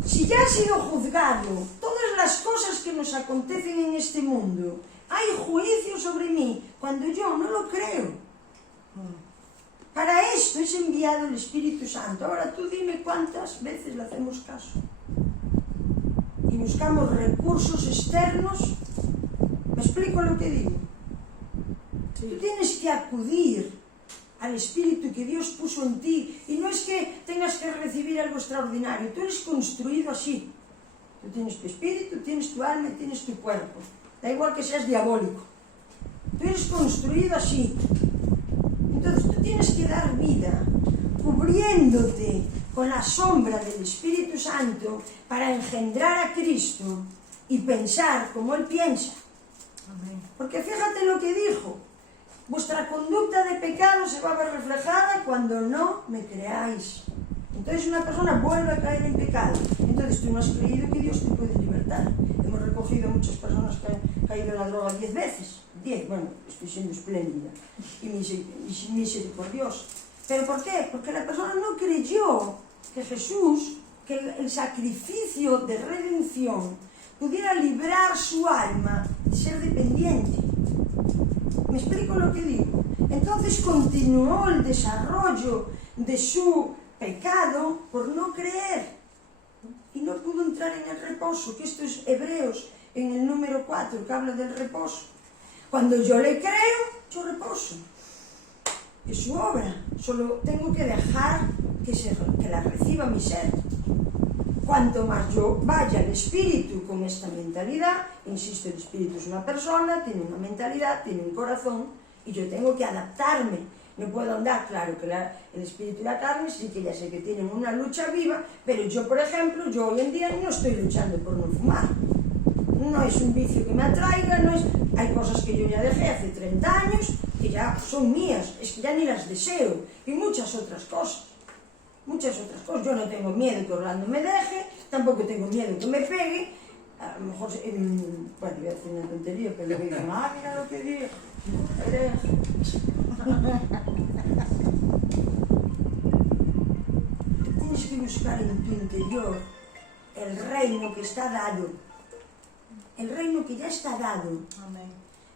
Si ya ha sido juzgado, todas las cosas que nos acontecen en este mundo, hay juicio sobre mí cuando yo no lo creo. Para esto es enviado el Espíritu Santo. Ahora tú dime cuántas veces le hacemos caso. Y buscamos recursos externos. ¿Me explico lo que digo? Sí. Tú tienes que acudir al Espíritu que Dios puso en ti. Y no es que tengas que recibir algo extraordinario. Tú eres construido así. Tú tienes tu espíritu, tienes tu alma y tienes tu cuerpo. Da igual que seas diabólico. Tú eres construido así. Entonces tú tienes que dar vida, cubriéndote con la sombra del Espíritu Santo para engendrar a Cristo y pensar como Él piensa. Amén. Porque fíjate lo que dijo. Vuestra conducta de pecado se va a ver reflejada cuando no me creáis. Entonces una persona vuelve a caer en pecado. Entonces tú no has creído que Dios te puede libertar. Hemos recogido muchas personas que han caído en la droga 10 veces. 10, bueno, estoy siendo espléndida. Y misericordiosa. ¿Pero por qué? Porque la persona no creyó que Jesús, que el sacrificio de redención pudiera librar su alma de ser dependiente. ¿Me explico lo que digo? Entonces continuó el desarrollo de su pecado por no creer y no pudo entrar en el reposo, que esto es Hebreos en el número 4 que habla del reposo. Cuando yo le creo, yo reposo. Es su obra, solo tengo que dejar que la reciba mi ser. Cuanto más yo vaya al Espíritu con esta mentalidad, insisto, el Espíritu es una persona, tiene una mentalidad, tiene un corazón, y yo tengo que adaptarme. No puedo andar, claro que el Espíritu y la carne sí que ya sé que tienen una lucha viva, pero yo, por ejemplo, yo hoy en día no estoy luchando por no fumar. No es un vicio que me atraiga, no es... Hay cosas que yo ya dejé hace 30 años que ya son mías, es que ya ni las deseo, y muchas otras cosas. Yo no tengo miedo que Orlando me deje, tampoco tengo miedo que me pegue. A lo mejor, bueno, voy a decir una tontería, pero luego dicen, mira lo que digo. Tienes que buscar en tu interior el reino que está dado, el reino que ya está dado. Amén.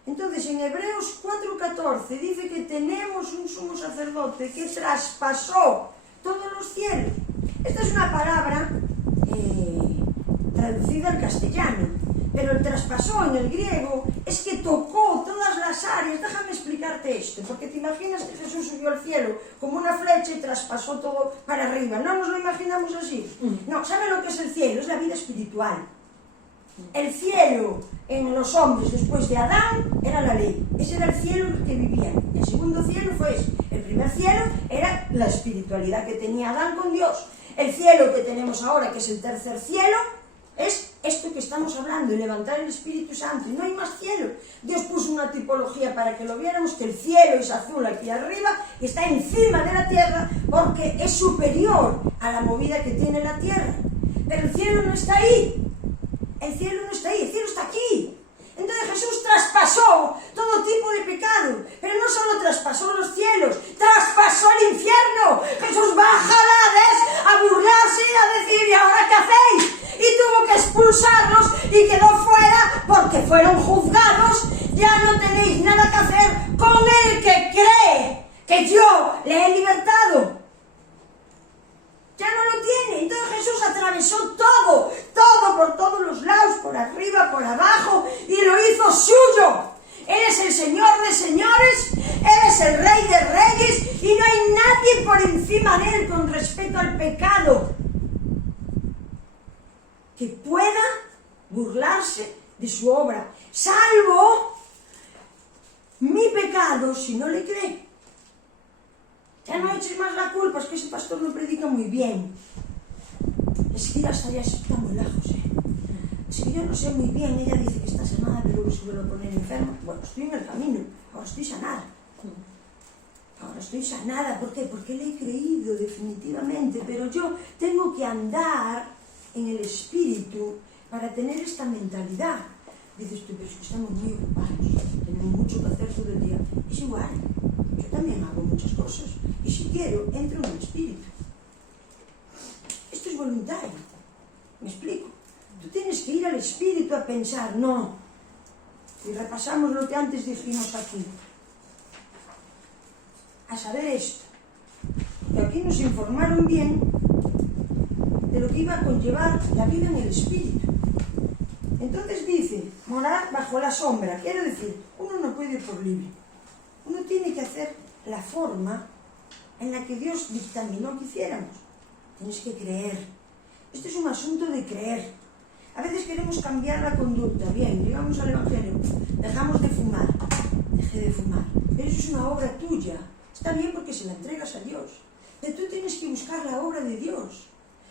Entonces en Hebreos 4:14 dice que tenemos un sumo sacerdote que traspasó todos los cielos. Esta es una palabra traducida al castellano, pero el traspasó en el griego es que tocó todas las áreas. Déjame explicarte esto, porque te imaginas que Jesús subió al cielo como una flecha y traspasó todo para arriba. ¿No nos lo imaginamos así? No, ¿sabe lo que es el cielo? Es la vida espiritual. El cielo en los hombres después de Adán era la ley. Ese era el cielo en el que vivían. El segundo cielo fue ese. El primer cielo era la espiritualidad que tenía Adán con Dios. El cielo que tenemos ahora, que es el tercer cielo, es esto que estamos hablando, levantar el Espíritu Santo. Y no hay más cielo. Dios puso una tipología para que lo viéramos, que el cielo es azul aquí arriba, y está encima de la tierra porque es superior a la movida que tiene la tierra. Pero el cielo no está ahí. El cielo no está ahí, el cielo está aquí. Entonces Jesús traspasó todo tipo de pecado, pero no solo traspasó los cielos, traspasó el infierno. Jesús baja al Hades a burlarse y a decir, ¿y ahora qué hacéis? Y tuvo que expulsarlos y quedó fuera porque fueron juzgados. Ya no tenéis nada que hacer con el que cree que yo le he libertado. Ya no lo tiene. Entonces Jesús atravesó todo por todos los lados, por arriba, por abajo, y lo hizo suyo. Él es el Señor de señores, Él es el Rey de reyes, y no hay nadie por encima de Él con respecto al pecado que pueda burlarse de su obra, salvo mi pecado si no le cree. Ya no eches más la culpa, es que ese pastor no predica muy bien. Es que hasta ya está muy lejos, Es que yo no sé muy bien, ella dice que está sanada, pero luego se vuelve a poner enferma. Bueno, estoy en el camino, ahora estoy sanada. ¿Por qué? Porque le he creído definitivamente, pero yo tengo que andar en el Espíritu para tener esta mentalidad. Dices tú, pero es que estamos muy ocupados, tenemos mucho que hacer todo el día. Es igual, yo también hago muchas cosas, y si quiero, entro en el Espíritu. Esto es voluntario, ¿me explico? Tú tienes que ir al Espíritu a pensar, no. Y repasamos lo que antes dijimos aquí. A saber esto, que aquí nos informaron bien de lo que iba a conllevar la vida en el espíritu. Entonces dice, morar bajo la sombra, quiere decir, uno no puede ir por libre. Uno tiene que hacer la forma en la que Dios dictaminó que hiciéramos. Tienes que creer. Esto es un asunto de creer. A veces queremos cambiar la conducta. Bien, llegamos al Evangelio, dejamos de fumar, dejé de fumar. Pero eso es una obra tuya. Está bien porque se la entregas a Dios. Pero tú tienes que buscar la obra de Dios.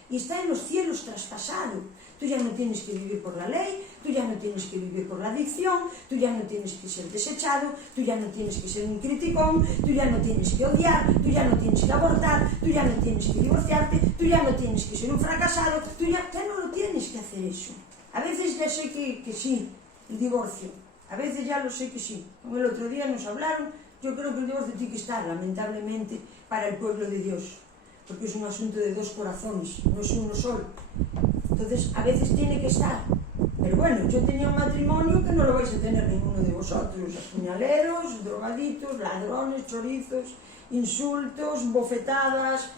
Y está en los cielos traspasado. Tú ya no tienes que vivir por la ley, tú ya no tienes que vivir por la adicción, tú ya no tienes que ser desechado, tú ya no tienes que ser un criticón, tú ya no tienes que odiar, tú ya no tienes que abortar, tú ya no tienes que divorciarte, tú ya no tienes que ser un fracasado, tú ya no lo tienes que hacer eso. A veces ya sé que sí, el divorcio, a veces ya lo sé que sí. Como el otro día nos hablaron, yo creo que el divorcio tiene que estar, lamentablemente, para el pueblo de Dios. Porque es un asunto de dos corazones, no es uno solo. Entonces, a veces tiene que estar. Pero bueno, yo tenía un matrimonio que no lo vais a tener ninguno de vosotros. Puñaleros, drogaditos, ladrones, chorizos, insultos, bofetadas.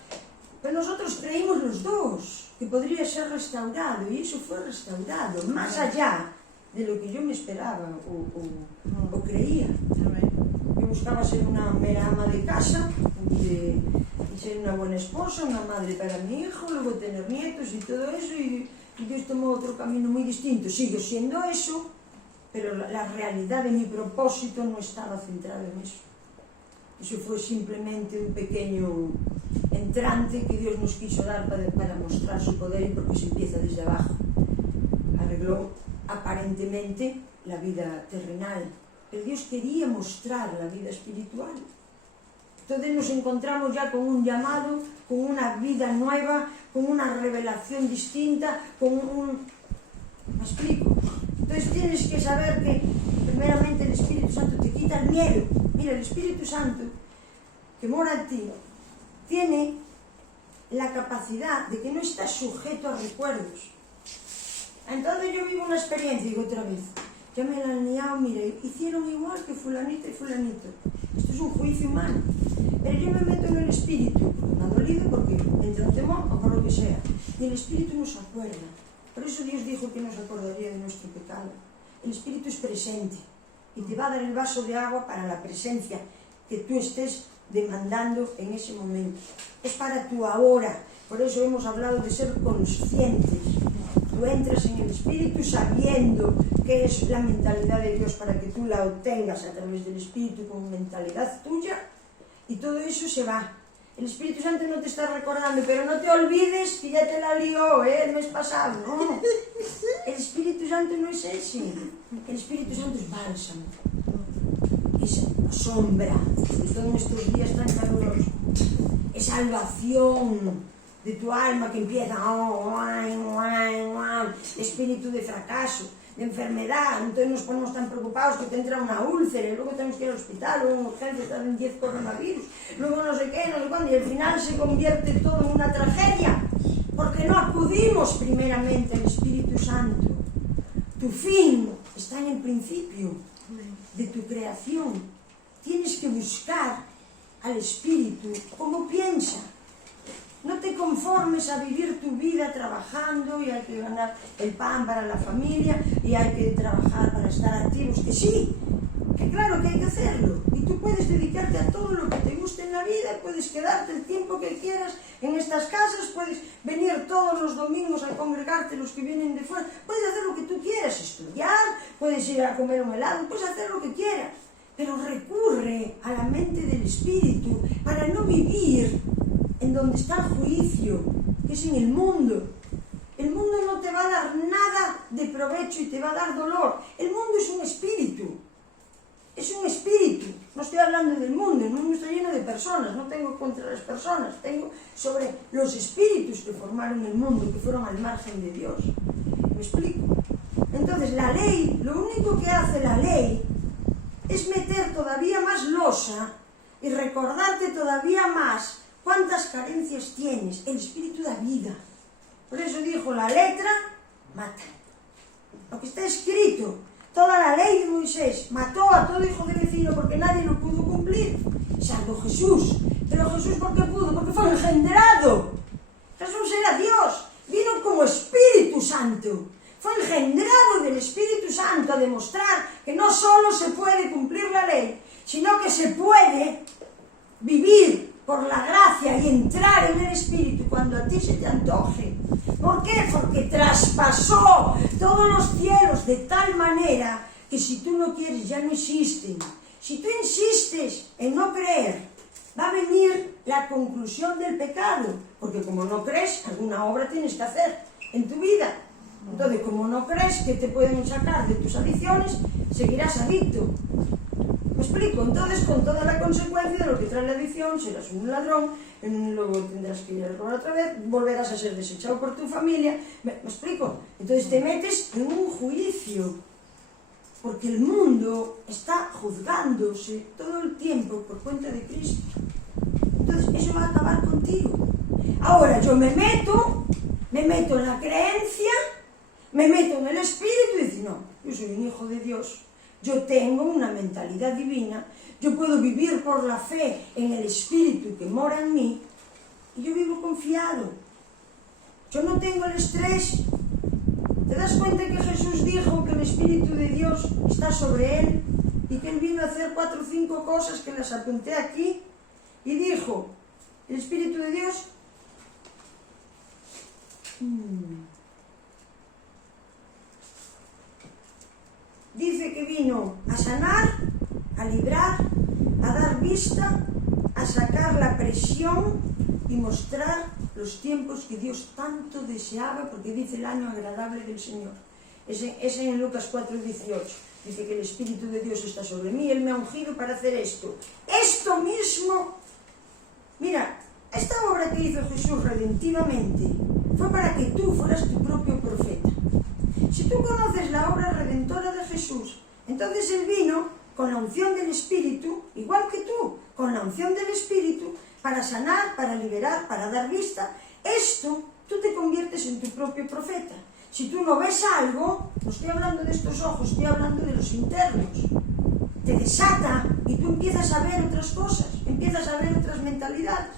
Pero nosotros creímos los dos que podría ser restaurado, y eso fue restaurado, más allá de lo que yo me esperaba o creía. Yo buscaba ser una mera ama de casa, y ser una buena esposa, una madre para mi hijo, luego tener nietos y todo eso, y Dios tomó otro camino muy distinto. Sigue siendo eso, pero la realidad de mi propósito no estaba centrada en eso. Eso fue simplemente un pequeño entrante que Dios nos quiso dar para mostrar su poder, y porque se empieza desde abajo. Arregló aparentemente la vida terrenal, pero Dios quería mostrar la vida espiritual. Entonces nos encontramos ya con un llamado, con una vida nueva, con una revelación distinta, con un... ¿Me explico? Entonces tienes que saber que primeramente el Espíritu Santo te quita el miedo. Mira, el Espíritu Santo que mora en ti tiene la capacidad de que no estás sujeto a recuerdos. Entonces yo vivo una experiencia, digo otra vez, ya me la han liado, mire, hicieron igual que fulanito y fulanito. Esto es un juicio humano. Pero yo me meto en el espíritu, me ha dolido porque me entra un temor o por lo que sea. Y el espíritu nos acuerda. Por eso Dios dijo que nos acordaría de nuestro pecado. El espíritu es presente y te va a dar el vaso de agua para la presencia que tú estés demandando en ese momento. Es para tu ahora. Por eso hemos hablado de ser conscientes. Tú entras en el espíritu sabiendo qué es la mentalidad de Dios para que tú la obtengas a través del espíritu como mentalidad tuya, y todo eso se va. El Espíritu Santo no te está recordando, pero no te olvides que ya te la lió el mes pasado. No, el Espíritu Santo no es ese. El Espíritu Santo es bálsamo, es sombra, sobre todo en estos días tan calurosos. Es salvación de tu alma que empieza, espíritu de fracaso, de enfermedad. Entonces nos ponemos tan preocupados que te entra una úlcera y luego tenemos que ir al hospital, luego en urgencia están 10 coronavirus, luego no sé qué, no sé cuándo, y al final se convierte todo en una tragedia porque no acudimos primeramente al Espíritu Santo. Tu fin está en el principio de tu creación. Tienes que buscar al Espíritu como piensa. No te conformes a vivir tu vida trabajando, y hay que ganar el pan para la familia, y hay que trabajar para estar activos, que sí, que claro que hay que hacerlo, y tú puedes dedicarte a todo lo que te guste en la vida, puedes quedarte el tiempo que quieras en estas casas, puedes venir todos los domingos a congregarte los que vienen de fuera, puedes hacer lo que tú quieras, estudiar, puedes ir a comer un helado, puedes hacer lo que quieras, pero recurre a la mente del Espíritu para no vivir en donde está el juicio, que es en el mundo. El mundo no te va a dar nada de provecho y te va a dar dolor. El mundo es un espíritu. Es un espíritu. No estoy hablando del mundo. El mundo está lleno de personas. No tengo contra las personas. Tengo sobre los espíritus que formaron el mundo, que fueron al margen de Dios. ¿Me explico? Entonces la ley, lo único que hace la ley es meter todavía más losa y recordarte todavía más cuántas carencias tienes. El Espíritu da vida. Por eso dijo, la letra mata. Lo que está escrito, toda la ley de Moisés mató a todo hijo de vecino porque nadie lo pudo cumplir, salvo Jesús. Pero Jesús, ¿por qué pudo? Porque fue engendrado. Jesús era Dios, vino como Espíritu Santo. Fue engendrado del Espíritu Santo a demostrar que no solo se puede cumplir la ley, sino que se puede vivir por la gracia y entrar en el Espíritu cuando a ti se te antoje. ¿Por qué? Porque traspasó todos los cielos de tal manera que si tú no quieres ya no existen. Si tú insistes en no creer, va a venir la conclusión del pecado, porque como no crees, alguna obra tienes que hacer en tu vida. Entonces, como no crees que te pueden sacar de tus adicciones, seguirás adicto. ¿Me explico? Entonces, con toda la consecuencia de lo que trae la adicción, serás un ladrón, luego tendrás que ir a robar otra vez, volverás a ser desechado por tu familia. ¿Me explico? Entonces te metes en un juicio, porque el mundo está juzgándose todo el tiempo por cuenta de Cristo. Entonces, eso va a acabar contigo. Ahora, yo me meto en la creencia, me meto en el Espíritu y digo, no, yo soy un hijo de Dios. Yo tengo una mentalidad divina, yo puedo vivir por la fe en el Espíritu que mora en mí y yo vivo confiado. Yo no tengo el estrés. ¿Te das cuenta que Jesús dijo que el Espíritu de Dios está sobre él y que él vino a hacer 4 o 5 cosas que las apunté aquí? Y dijo, el Espíritu de Dios dice que vino a sanar, a librar, a dar vista, a sacar la presión y mostrar los tiempos que Dios tanto deseaba, porque dice el año agradable del Señor. Es en Lucas 4:18. Dice que el Espíritu de Dios está sobre mí, Él me ha ungido para hacer esto. Esto mismo, mira, esta obra que hizo Jesús redentivamente fue para que tú fueras tu propio profeta. Si tú conoces la obra redentora de Jesús, entonces Él vino con la unción del Espíritu, igual que tú, con la unción del Espíritu, para sanar, para liberar, para dar vista. Esto, tú te conviertes en tu propio profeta. Si tú no ves algo, no estoy hablando de estos ojos, estoy hablando de los internos. Te desata y tú empiezas a ver otras cosas, empiezas a ver otras mentalidades.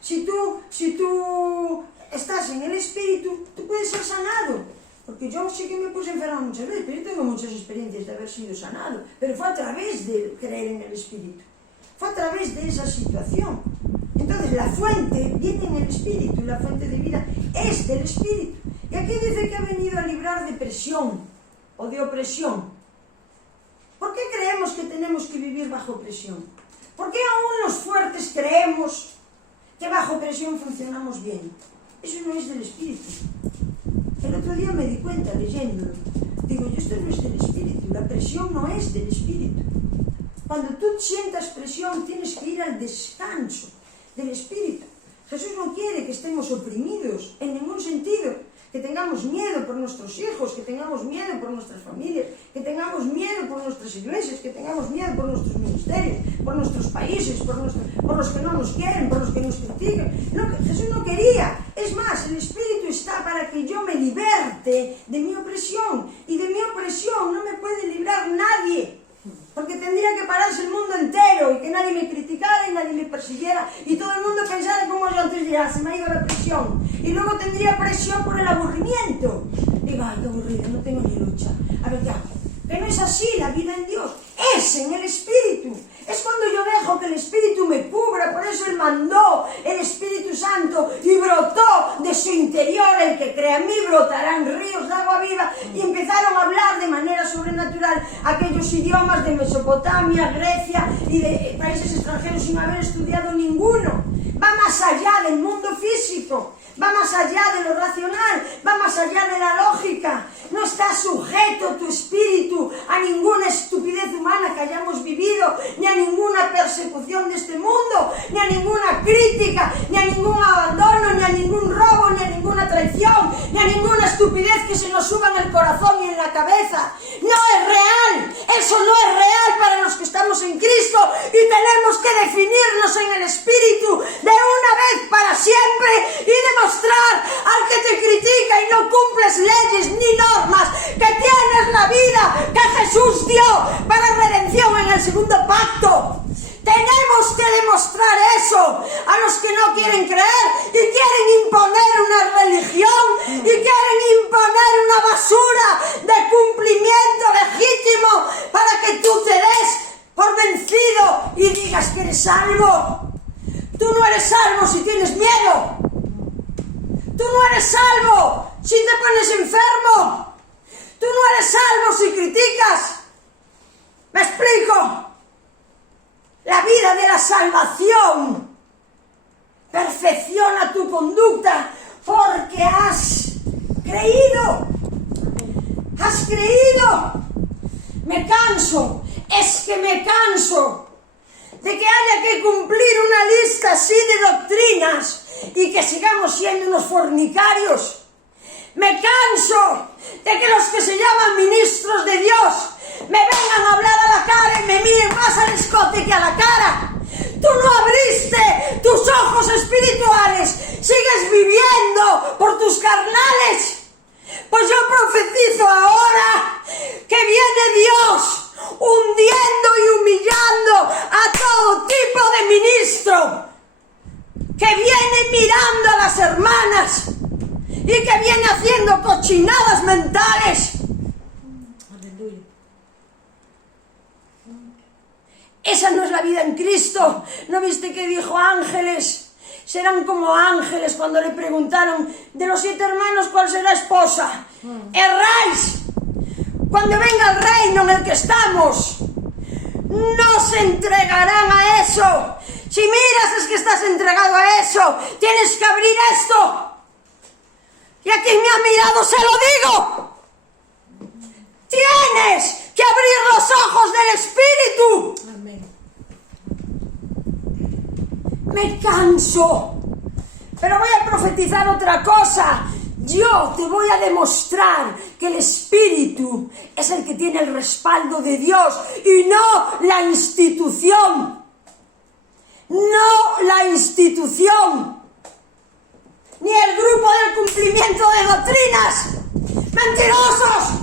Si tú estás en el Espíritu, tú puedes ser sanado. Porque yo sí que me puse enferma muchas veces, pero yo tengo muchas experiencias de haber sido sanado. Pero fue a través de creer en el Espíritu. Fue a través de esa situación. Entonces la fuente viene en el Espíritu, la fuente de vida es del Espíritu. Y aquí dice que ha venido a librar de presión o de opresión. ¿Por qué creemos que tenemos que vivir bajo presión? ¿Por qué aún los fuertes creemos que bajo presión funcionamos bien? Eso no es del Espíritu. El otro día me di cuenta leyéndolo. Digo, esto no es del Espíritu, la presión no es del Espíritu. Cuando tú sientas presión, tienes que ir al descanso del Espíritu. Jesús no quiere que estemos oprimidos en ningún sentido, que tengamos miedo por nuestros hijos, que tengamos miedo por nuestras familias, que tengamos miedo por nuestras iglesias, que tengamos miedo por nuestros ministerios, por nuestros países, por los que no nos quieren, por los que nos critican. No, Jesús no quería. Es más, el Espíritu está para que yo me liberte de mi opresión. Y de mi opresión no me puede librar nadie. Porque tendría que pararse el mundo entero y que nadie me criticara y nadie me persiguiera y todo el mundo pensara como yo antes dirá, se me ha ido la presión. Y luego tendría presión por el aburrimiento. Digo, ay, qué aburrido, no tengo ni lucha. A ver, ya. Que no es así, la vida en Dios es en el Espíritu. Es cuando yo dejo que el Espíritu me cubra. Por eso Él mandó el Espíritu Santo y brotó de su interior. El que crea en mí brotarán ríos de agua viva. Y empezaron a hablar de manera sobrenatural aquellos idiomas de Mesopotamia, Grecia y de países extranjeros sin haber estudiado ninguno. Va más allá del mundo físico, va más allá de lo racional, va más allá de la lógica. No está sujeto tu espíritu a ninguna estupidez humana que hayamos vivido, ni a ninguna persecución de este mundo, ni a ninguna crítica, ni a ningún abandono, ni a ningún robo, ni a ninguna traición, ni a ninguna estupidez que se nos suba en el corazón y en la cabeza. No es real, eso no es real para los que estamos en Cristo y tenemos que definirnos en el Espíritu de una vez para siempre y demostrar al que te critica y no cumples leyes ni normas que tienes la vida que Jesús dio para redención en el segundo pacto. Tenemos que demostrar eso que no quieren creer y quieren imponer una religión y quieren imponer una basura de cumplimiento legítimo para que tú te des por vencido y digas que eres salvo. Tú no eres salvo si tienes miedo. Tú no eres salvo si te pones enfermo. Tú no eres salvo si criticas. ¿Me explico? La vida de la salvación perfecciona tu conducta porque has creído. Has creído. Me canso, es que me canso de que haya que cumplir una lista así de doctrinas y que sigamos siendo unos fornicarios. Me canso de que los que se llaman ministros de Dios me vengan a hablar a la cara y me miren más al escote que a la cara. Tú no abriste tus ojos espirituales, sigues viviendo por tus carnales. Pues yo profetizo ahora que viene Dios hundiendo y humillando a todo tipo de ministro, que viene mirando a las hermanas y que viene haciendo cochinadas mentales. Aleluya. Esa no es la vida en Cristo. ¿No viste que dijo ángeles? Serán como ángeles cuando le preguntaron de los 7 hermanos cuál será esposa. Erráis. Cuando venga el reino en el que estamos, no se entregarán a eso. Si miras es que estás entregado a eso. Tienes que abrir esto. Y a quien me ha mirado se lo digo. Tienes que abrir los ojos del Espíritu. Amén. Me canso. Pero voy a profetizar otra cosa. Yo te voy a demostrar que el Espíritu es el que tiene el respaldo de Dios y no la institución. No la institución. Ni el grupo del cumplimiento de doctrinas. ¡Mentirosos!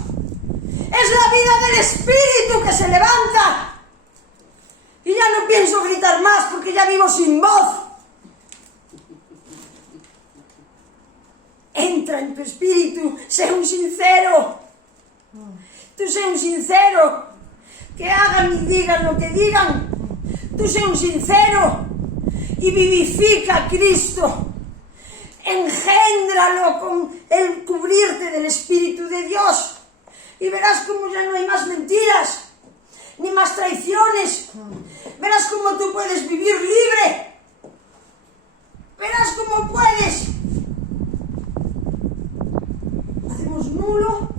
Es la vida del Espíritu que se levanta. Y ya no pienso gritar más porque ya vivo sin voz. Entra en tu espíritu, sé un sincero. Tú sé un sincero. Que hagan y digan lo que digan. Tú sé un sincero. Y vivifica a Cristo. Engéndralo con el cubrirte del Espíritu de Dios. Y verás cómo ya no hay más mentiras. Ni más traiciones. Verás cómo tú puedes vivir libre. Verás cómo puedes. Hacemos nulo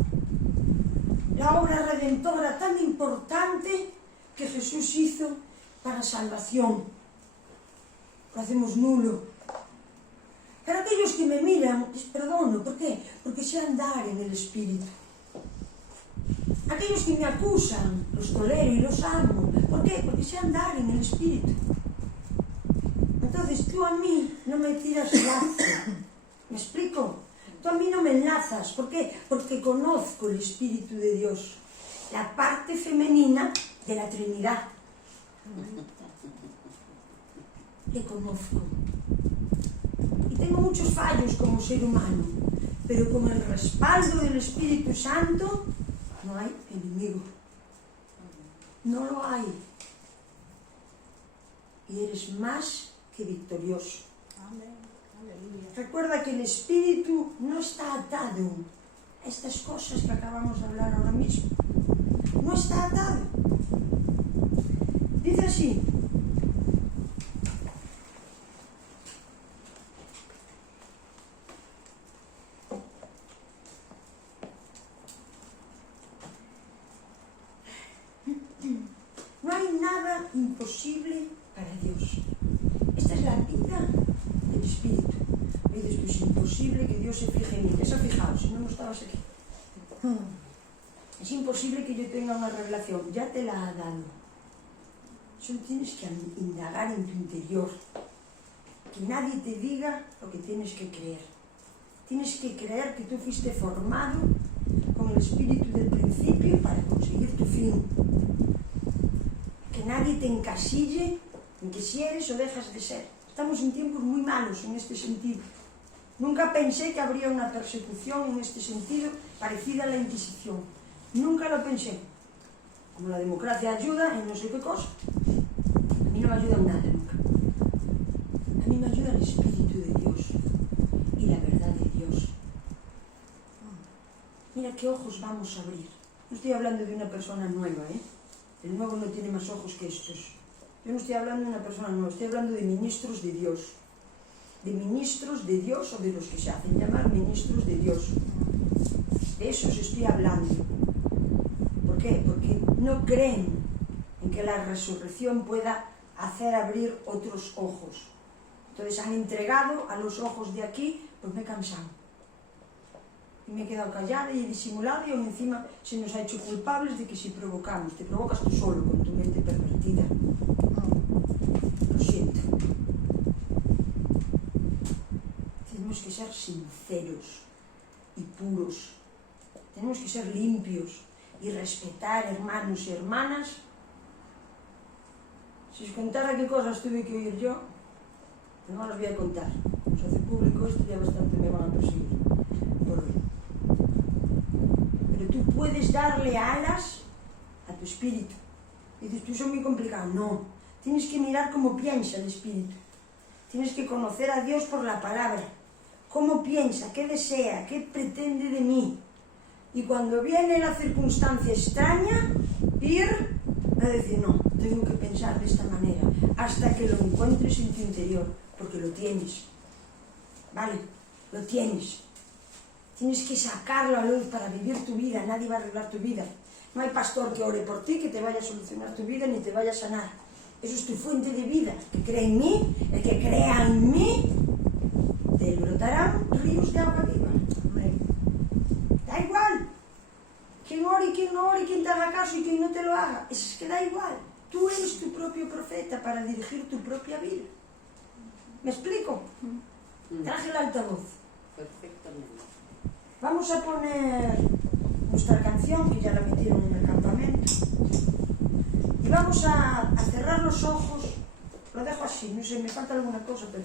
la obra redentora tan importante que Jesús hizo para salvación. Lo hacemos nulo. Pero aquellos que me miran, les perdono. ¿Por qué? Porque sé andar en el Espíritu. Aquellos que me acusan, los tolero y los amo. ¿Por qué? Porque sé andar en el Espíritu. Entonces tú a mí no me tiras lazo. ¿Me explico? Tú a mí no me enlazas. ¿Por qué? Porque conozco el Espíritu de Dios. La parte femenina de la Trinidad. Le conozco. Y tengo muchos fallos como ser humano. Pero con el respaldo del Espíritu Santo no hay enemigo. No lo hay. Y eres más que victorioso. Amén. Aleluya. Recuerda que el Espíritu no está atado a estas cosas que acabamos de hablar ahora mismo. No está atado. Dice así. No hay nada imposible para Dios. Esta es la vida del Espíritu. Me dices, pues es imposible que Dios se fije en mí. Ya se ha fijado, si no, no estabas aquí. Es imposible que yo tenga una revelación. Ya te la ha dado. Solo tienes que indagar en tu interior. Que nadie te diga lo que tienes que creer. Tienes que creer que tú fuiste formado con el Espíritu del principio para conseguir tu fin. Que nadie te encasille en que si eres o dejas de ser. Estamos en tiempos muy malos en este sentido. Nunca pensé que habría una persecución en este sentido parecida a la Inquisición. Nunca lo pensé. Como la democracia ayuda en no sé qué cosa, a mí no me ayuda en nada nunca. A mí me ayuda el Espíritu de Dios y la verdad de Dios. Mira qué ojos vamos a abrir. No estoy hablando de una persona nueva, ¿eh? El nuevo no tiene más ojos que estos. Yo no estoy hablando de una persona nueva, estoy hablando de ministros de Dios. De ministros de Dios o de los que se hacen llamar ministros de Dios. De esos estoy hablando. ¿Por qué? Porque no creen en que la resurrección pueda hacer abrir otros ojos. Entonces han entregado a los ojos de aquí, pues me he cansado. Y me he quedado callada y disimulada y aún encima se nos ha hecho culpables de que si provocamos, te provocas tú solo con tu mente pervertida. Lo siento. Tenemos que ser sinceros y puros. Tenemos que ser limpios y respetar hermanos y hermanas. Si os contara qué cosas tuve que oír yo, no las voy a contar. Como se hace público esto, ya bastante me van a perseguir por hoy. Pero tú puedes darle alas a tu espíritu. Y dices, tú eso es muy complicado. No, tienes que mirar cómo piensa el espíritu. Tienes que conocer a Dios por la palabra. Cómo piensa, qué desea, qué pretende de mí. Y cuando viene la circunstancia extraña, ir a decir, no, tengo que pensar de esta manera, hasta que lo encuentres en tu interior, porque lo tienes. ¿Vale? Lo tienes. Tienes que sacarlo a luz para vivir tu vida, nadie va a arreglar tu vida. No hay pastor que ore por ti, que te vaya a solucionar tu vida, ni te vaya a sanar. Eso es tu fuente de vida, que cree en mí, el que crea en mí, de él brotarán ríos de agua viva. Da igual. Quien ore y quien no ore, quien te haga caso y quien no te lo haga. Es que da igual. Tú eres tu propio profeta para dirigir tu propia vida. ¿Me explico? Traje el altavoz. Perfectamente. Vamos a poner nuestra canción, que ya la metieron en el campamento. Y vamos a cerrar los ojos. Lo dejo así, no sé, me falta alguna cosa, pero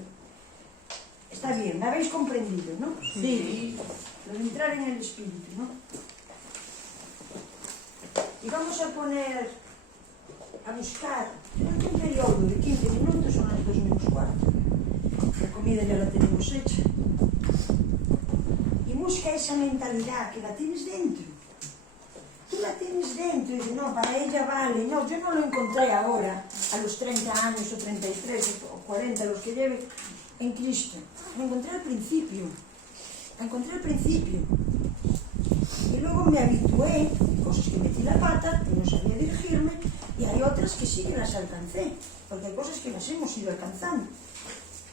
está bien, me habéis comprendido, ¿no? Sí. Lo de entrar en el espíritu, ¿no? Y vamos a poner, a buscar, durante un periodo de 15 minutos, son las 2 menos cuarto. La comida ya la tenemos hecha. Y busca esa mentalidad que la tienes dentro. Tú la tienes dentro y dices, no, para ella vale. No, yo no lo encontré ahora, a los 30 años o 33 o 40, los que lleve en Cristo. Lo encontré al principio. La encontré al principio. Y luego me habitué, cosas que metí la pata, que no sabía dirigirme, y hay otras que sí que las alcancé, porque hay cosas que las hemos ido alcanzando.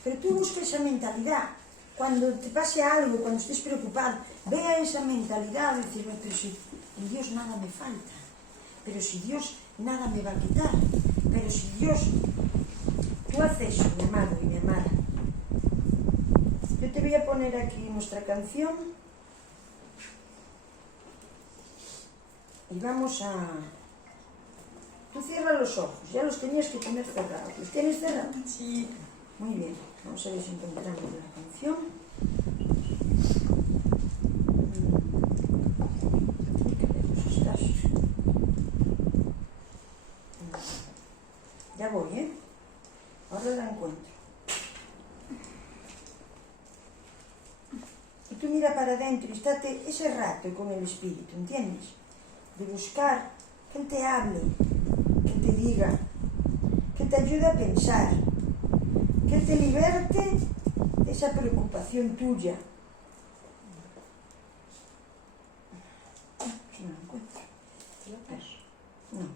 Pero tú busca esa mentalidad. Cuando te pase algo, cuando estés preocupado, vea esa mentalidad, decir, pero si en Dios nada me falta, pero si Dios nada me va a quitar, pero si Dios, tú haces eso, mi amado y mi amada. Yo te voy a poner aquí nuestra canción y vamos a... Tú cierra los ojos, ya los tenías que tener cerrados. ¿Los tienes cerrados? Sí. Muy bien, vamos a ver si encontramos la canción. Qué lejos estás. Ya voy, ¿eh? Ahora la encuentro. Y tú mira para adentro y estate ese rato con el espíritu, ¿entiendes? De buscar que Él te hable, que te diga, que te ayude a pensar, que te liberte de esa preocupación tuya. Pues no la encuentro. ¿Te lo paso? No,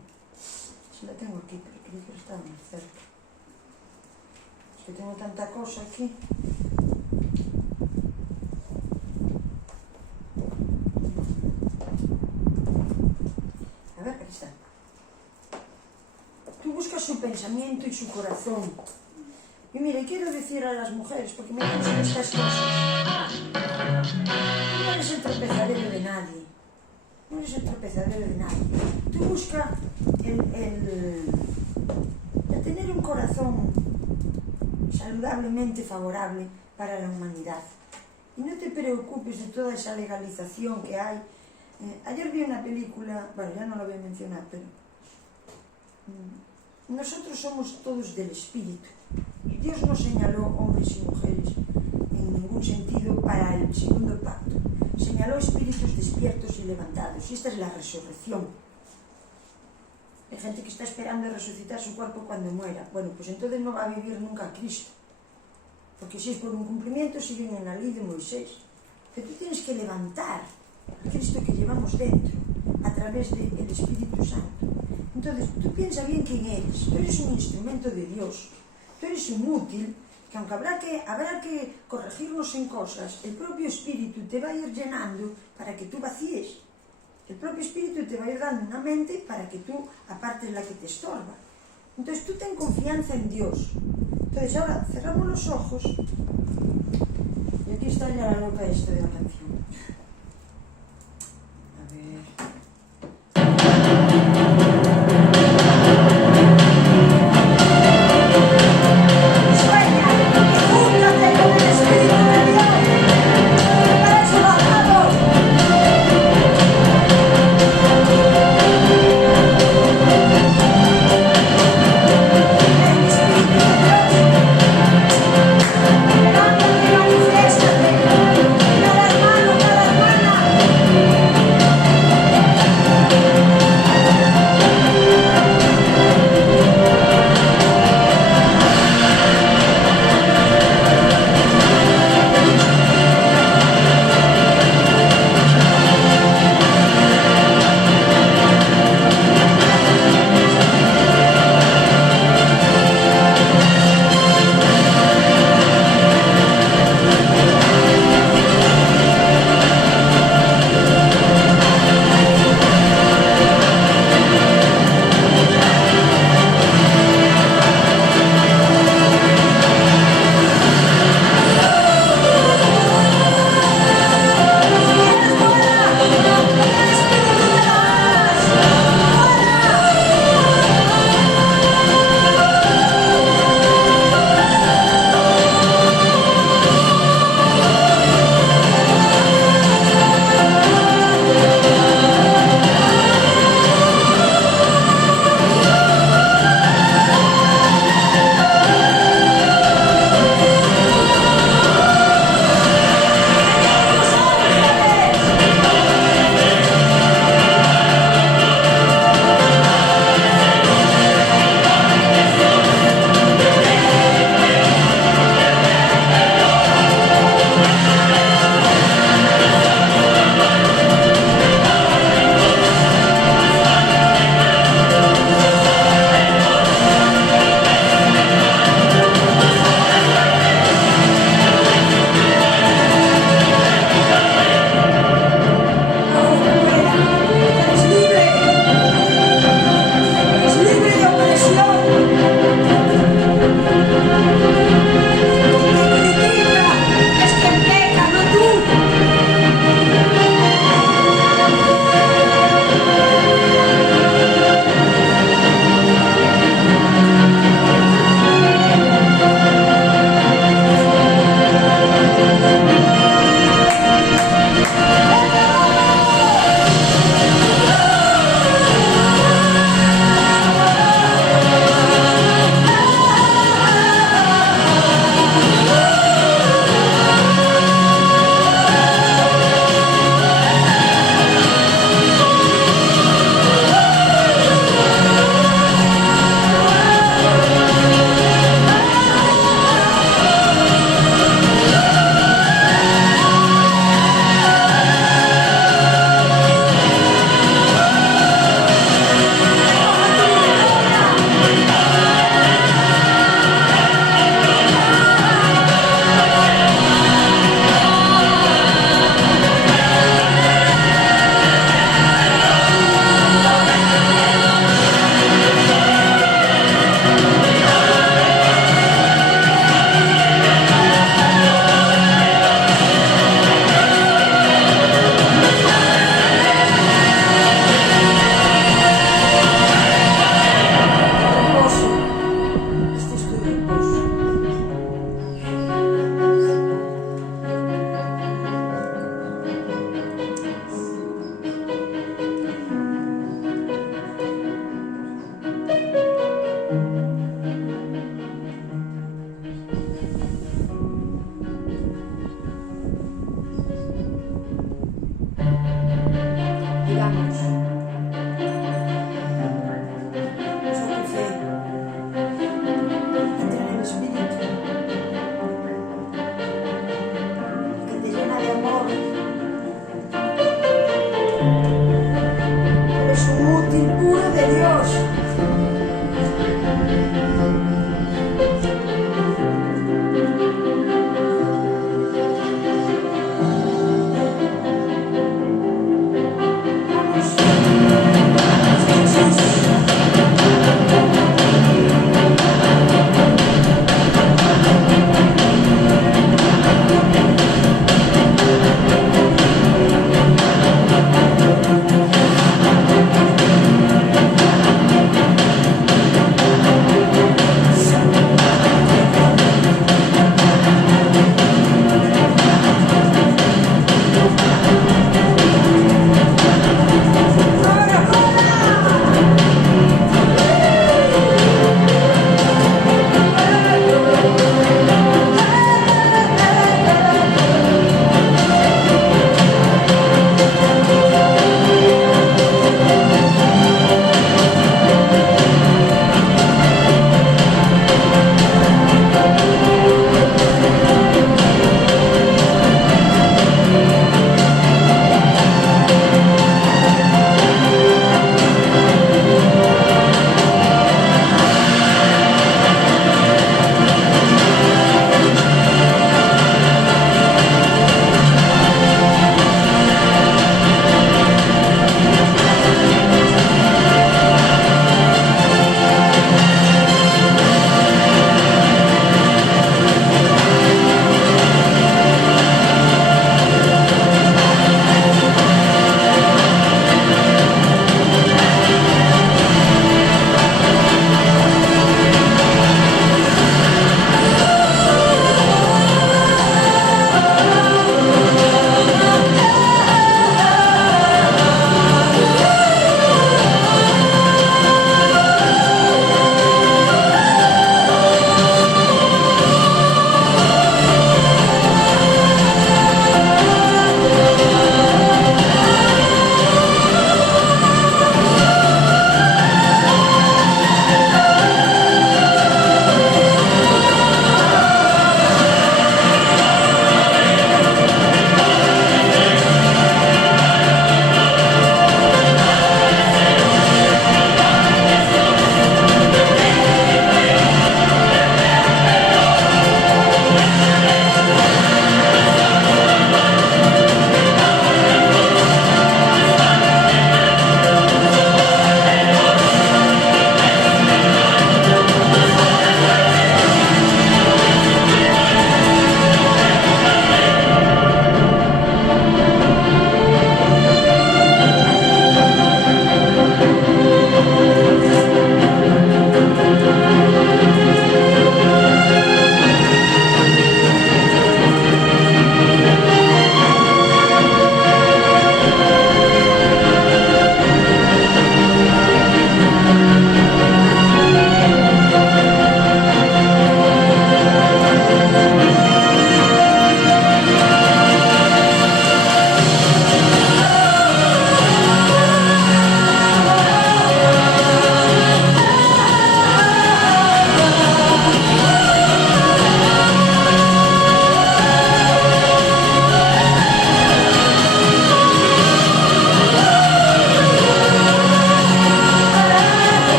sí la tengo aquí, pero creí que estaba más cerca. Es que tengo tanta cosa aquí. A ver, aquí está. Tú buscas su pensamiento y su corazón. Y mire, quiero decir a las mujeres, porque me dicen estas cosas. Tú no eres el tropezadero de nadie. No eres el tropezadero de nadie. Tú busca el tener un corazón saludablemente favorable para la humanidad. Y no te preocupes de toda esa legalización que hay. Ayer vi una película, bueno, ya no lo voy a mencionar, pero nosotros somos todos del espíritu. Dios no señaló hombres y mujeres en ningún sentido para el segundo pacto. Señaló espíritus despiertos y levantados. Y esta es la resurrección. Hay gente que está esperando a resucitar su cuerpo cuando muera. Bueno, pues entonces no va a vivir nunca Cristo. Porque si es por un cumplimiento, siguen en la ley de Moisés. Pero tú tienes que levantar a Cristo que llevamos dentro, a través del Espíritu Santo. Entonces, tú piensa bien quién eres. Tú eres un instrumento de Dios. Tú eres un útil, que aunque habrá que corregirnos en cosas, el propio Espíritu te va a ir llenando para que tú vacíes. El propio Espíritu te va a ir dando una mente para que tú apartes la que te estorba. Entonces tú ten confianza en Dios. Entonces ahora cerramos los ojos y aquí está ya la loca esta de la canción. A ver... Manifiéstate, cada hermano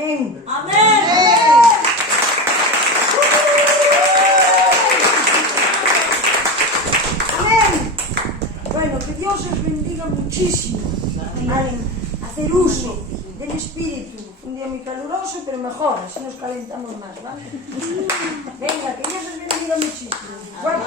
Amén. Amén. Amén. Bueno, que Dios os bendiga muchísimo a hacer uso del espíritu. Un día muy caluroso, pero mejor, así nos calentamos más, ¿vale? Venga, que Dios os bendiga muchísimo. Bueno,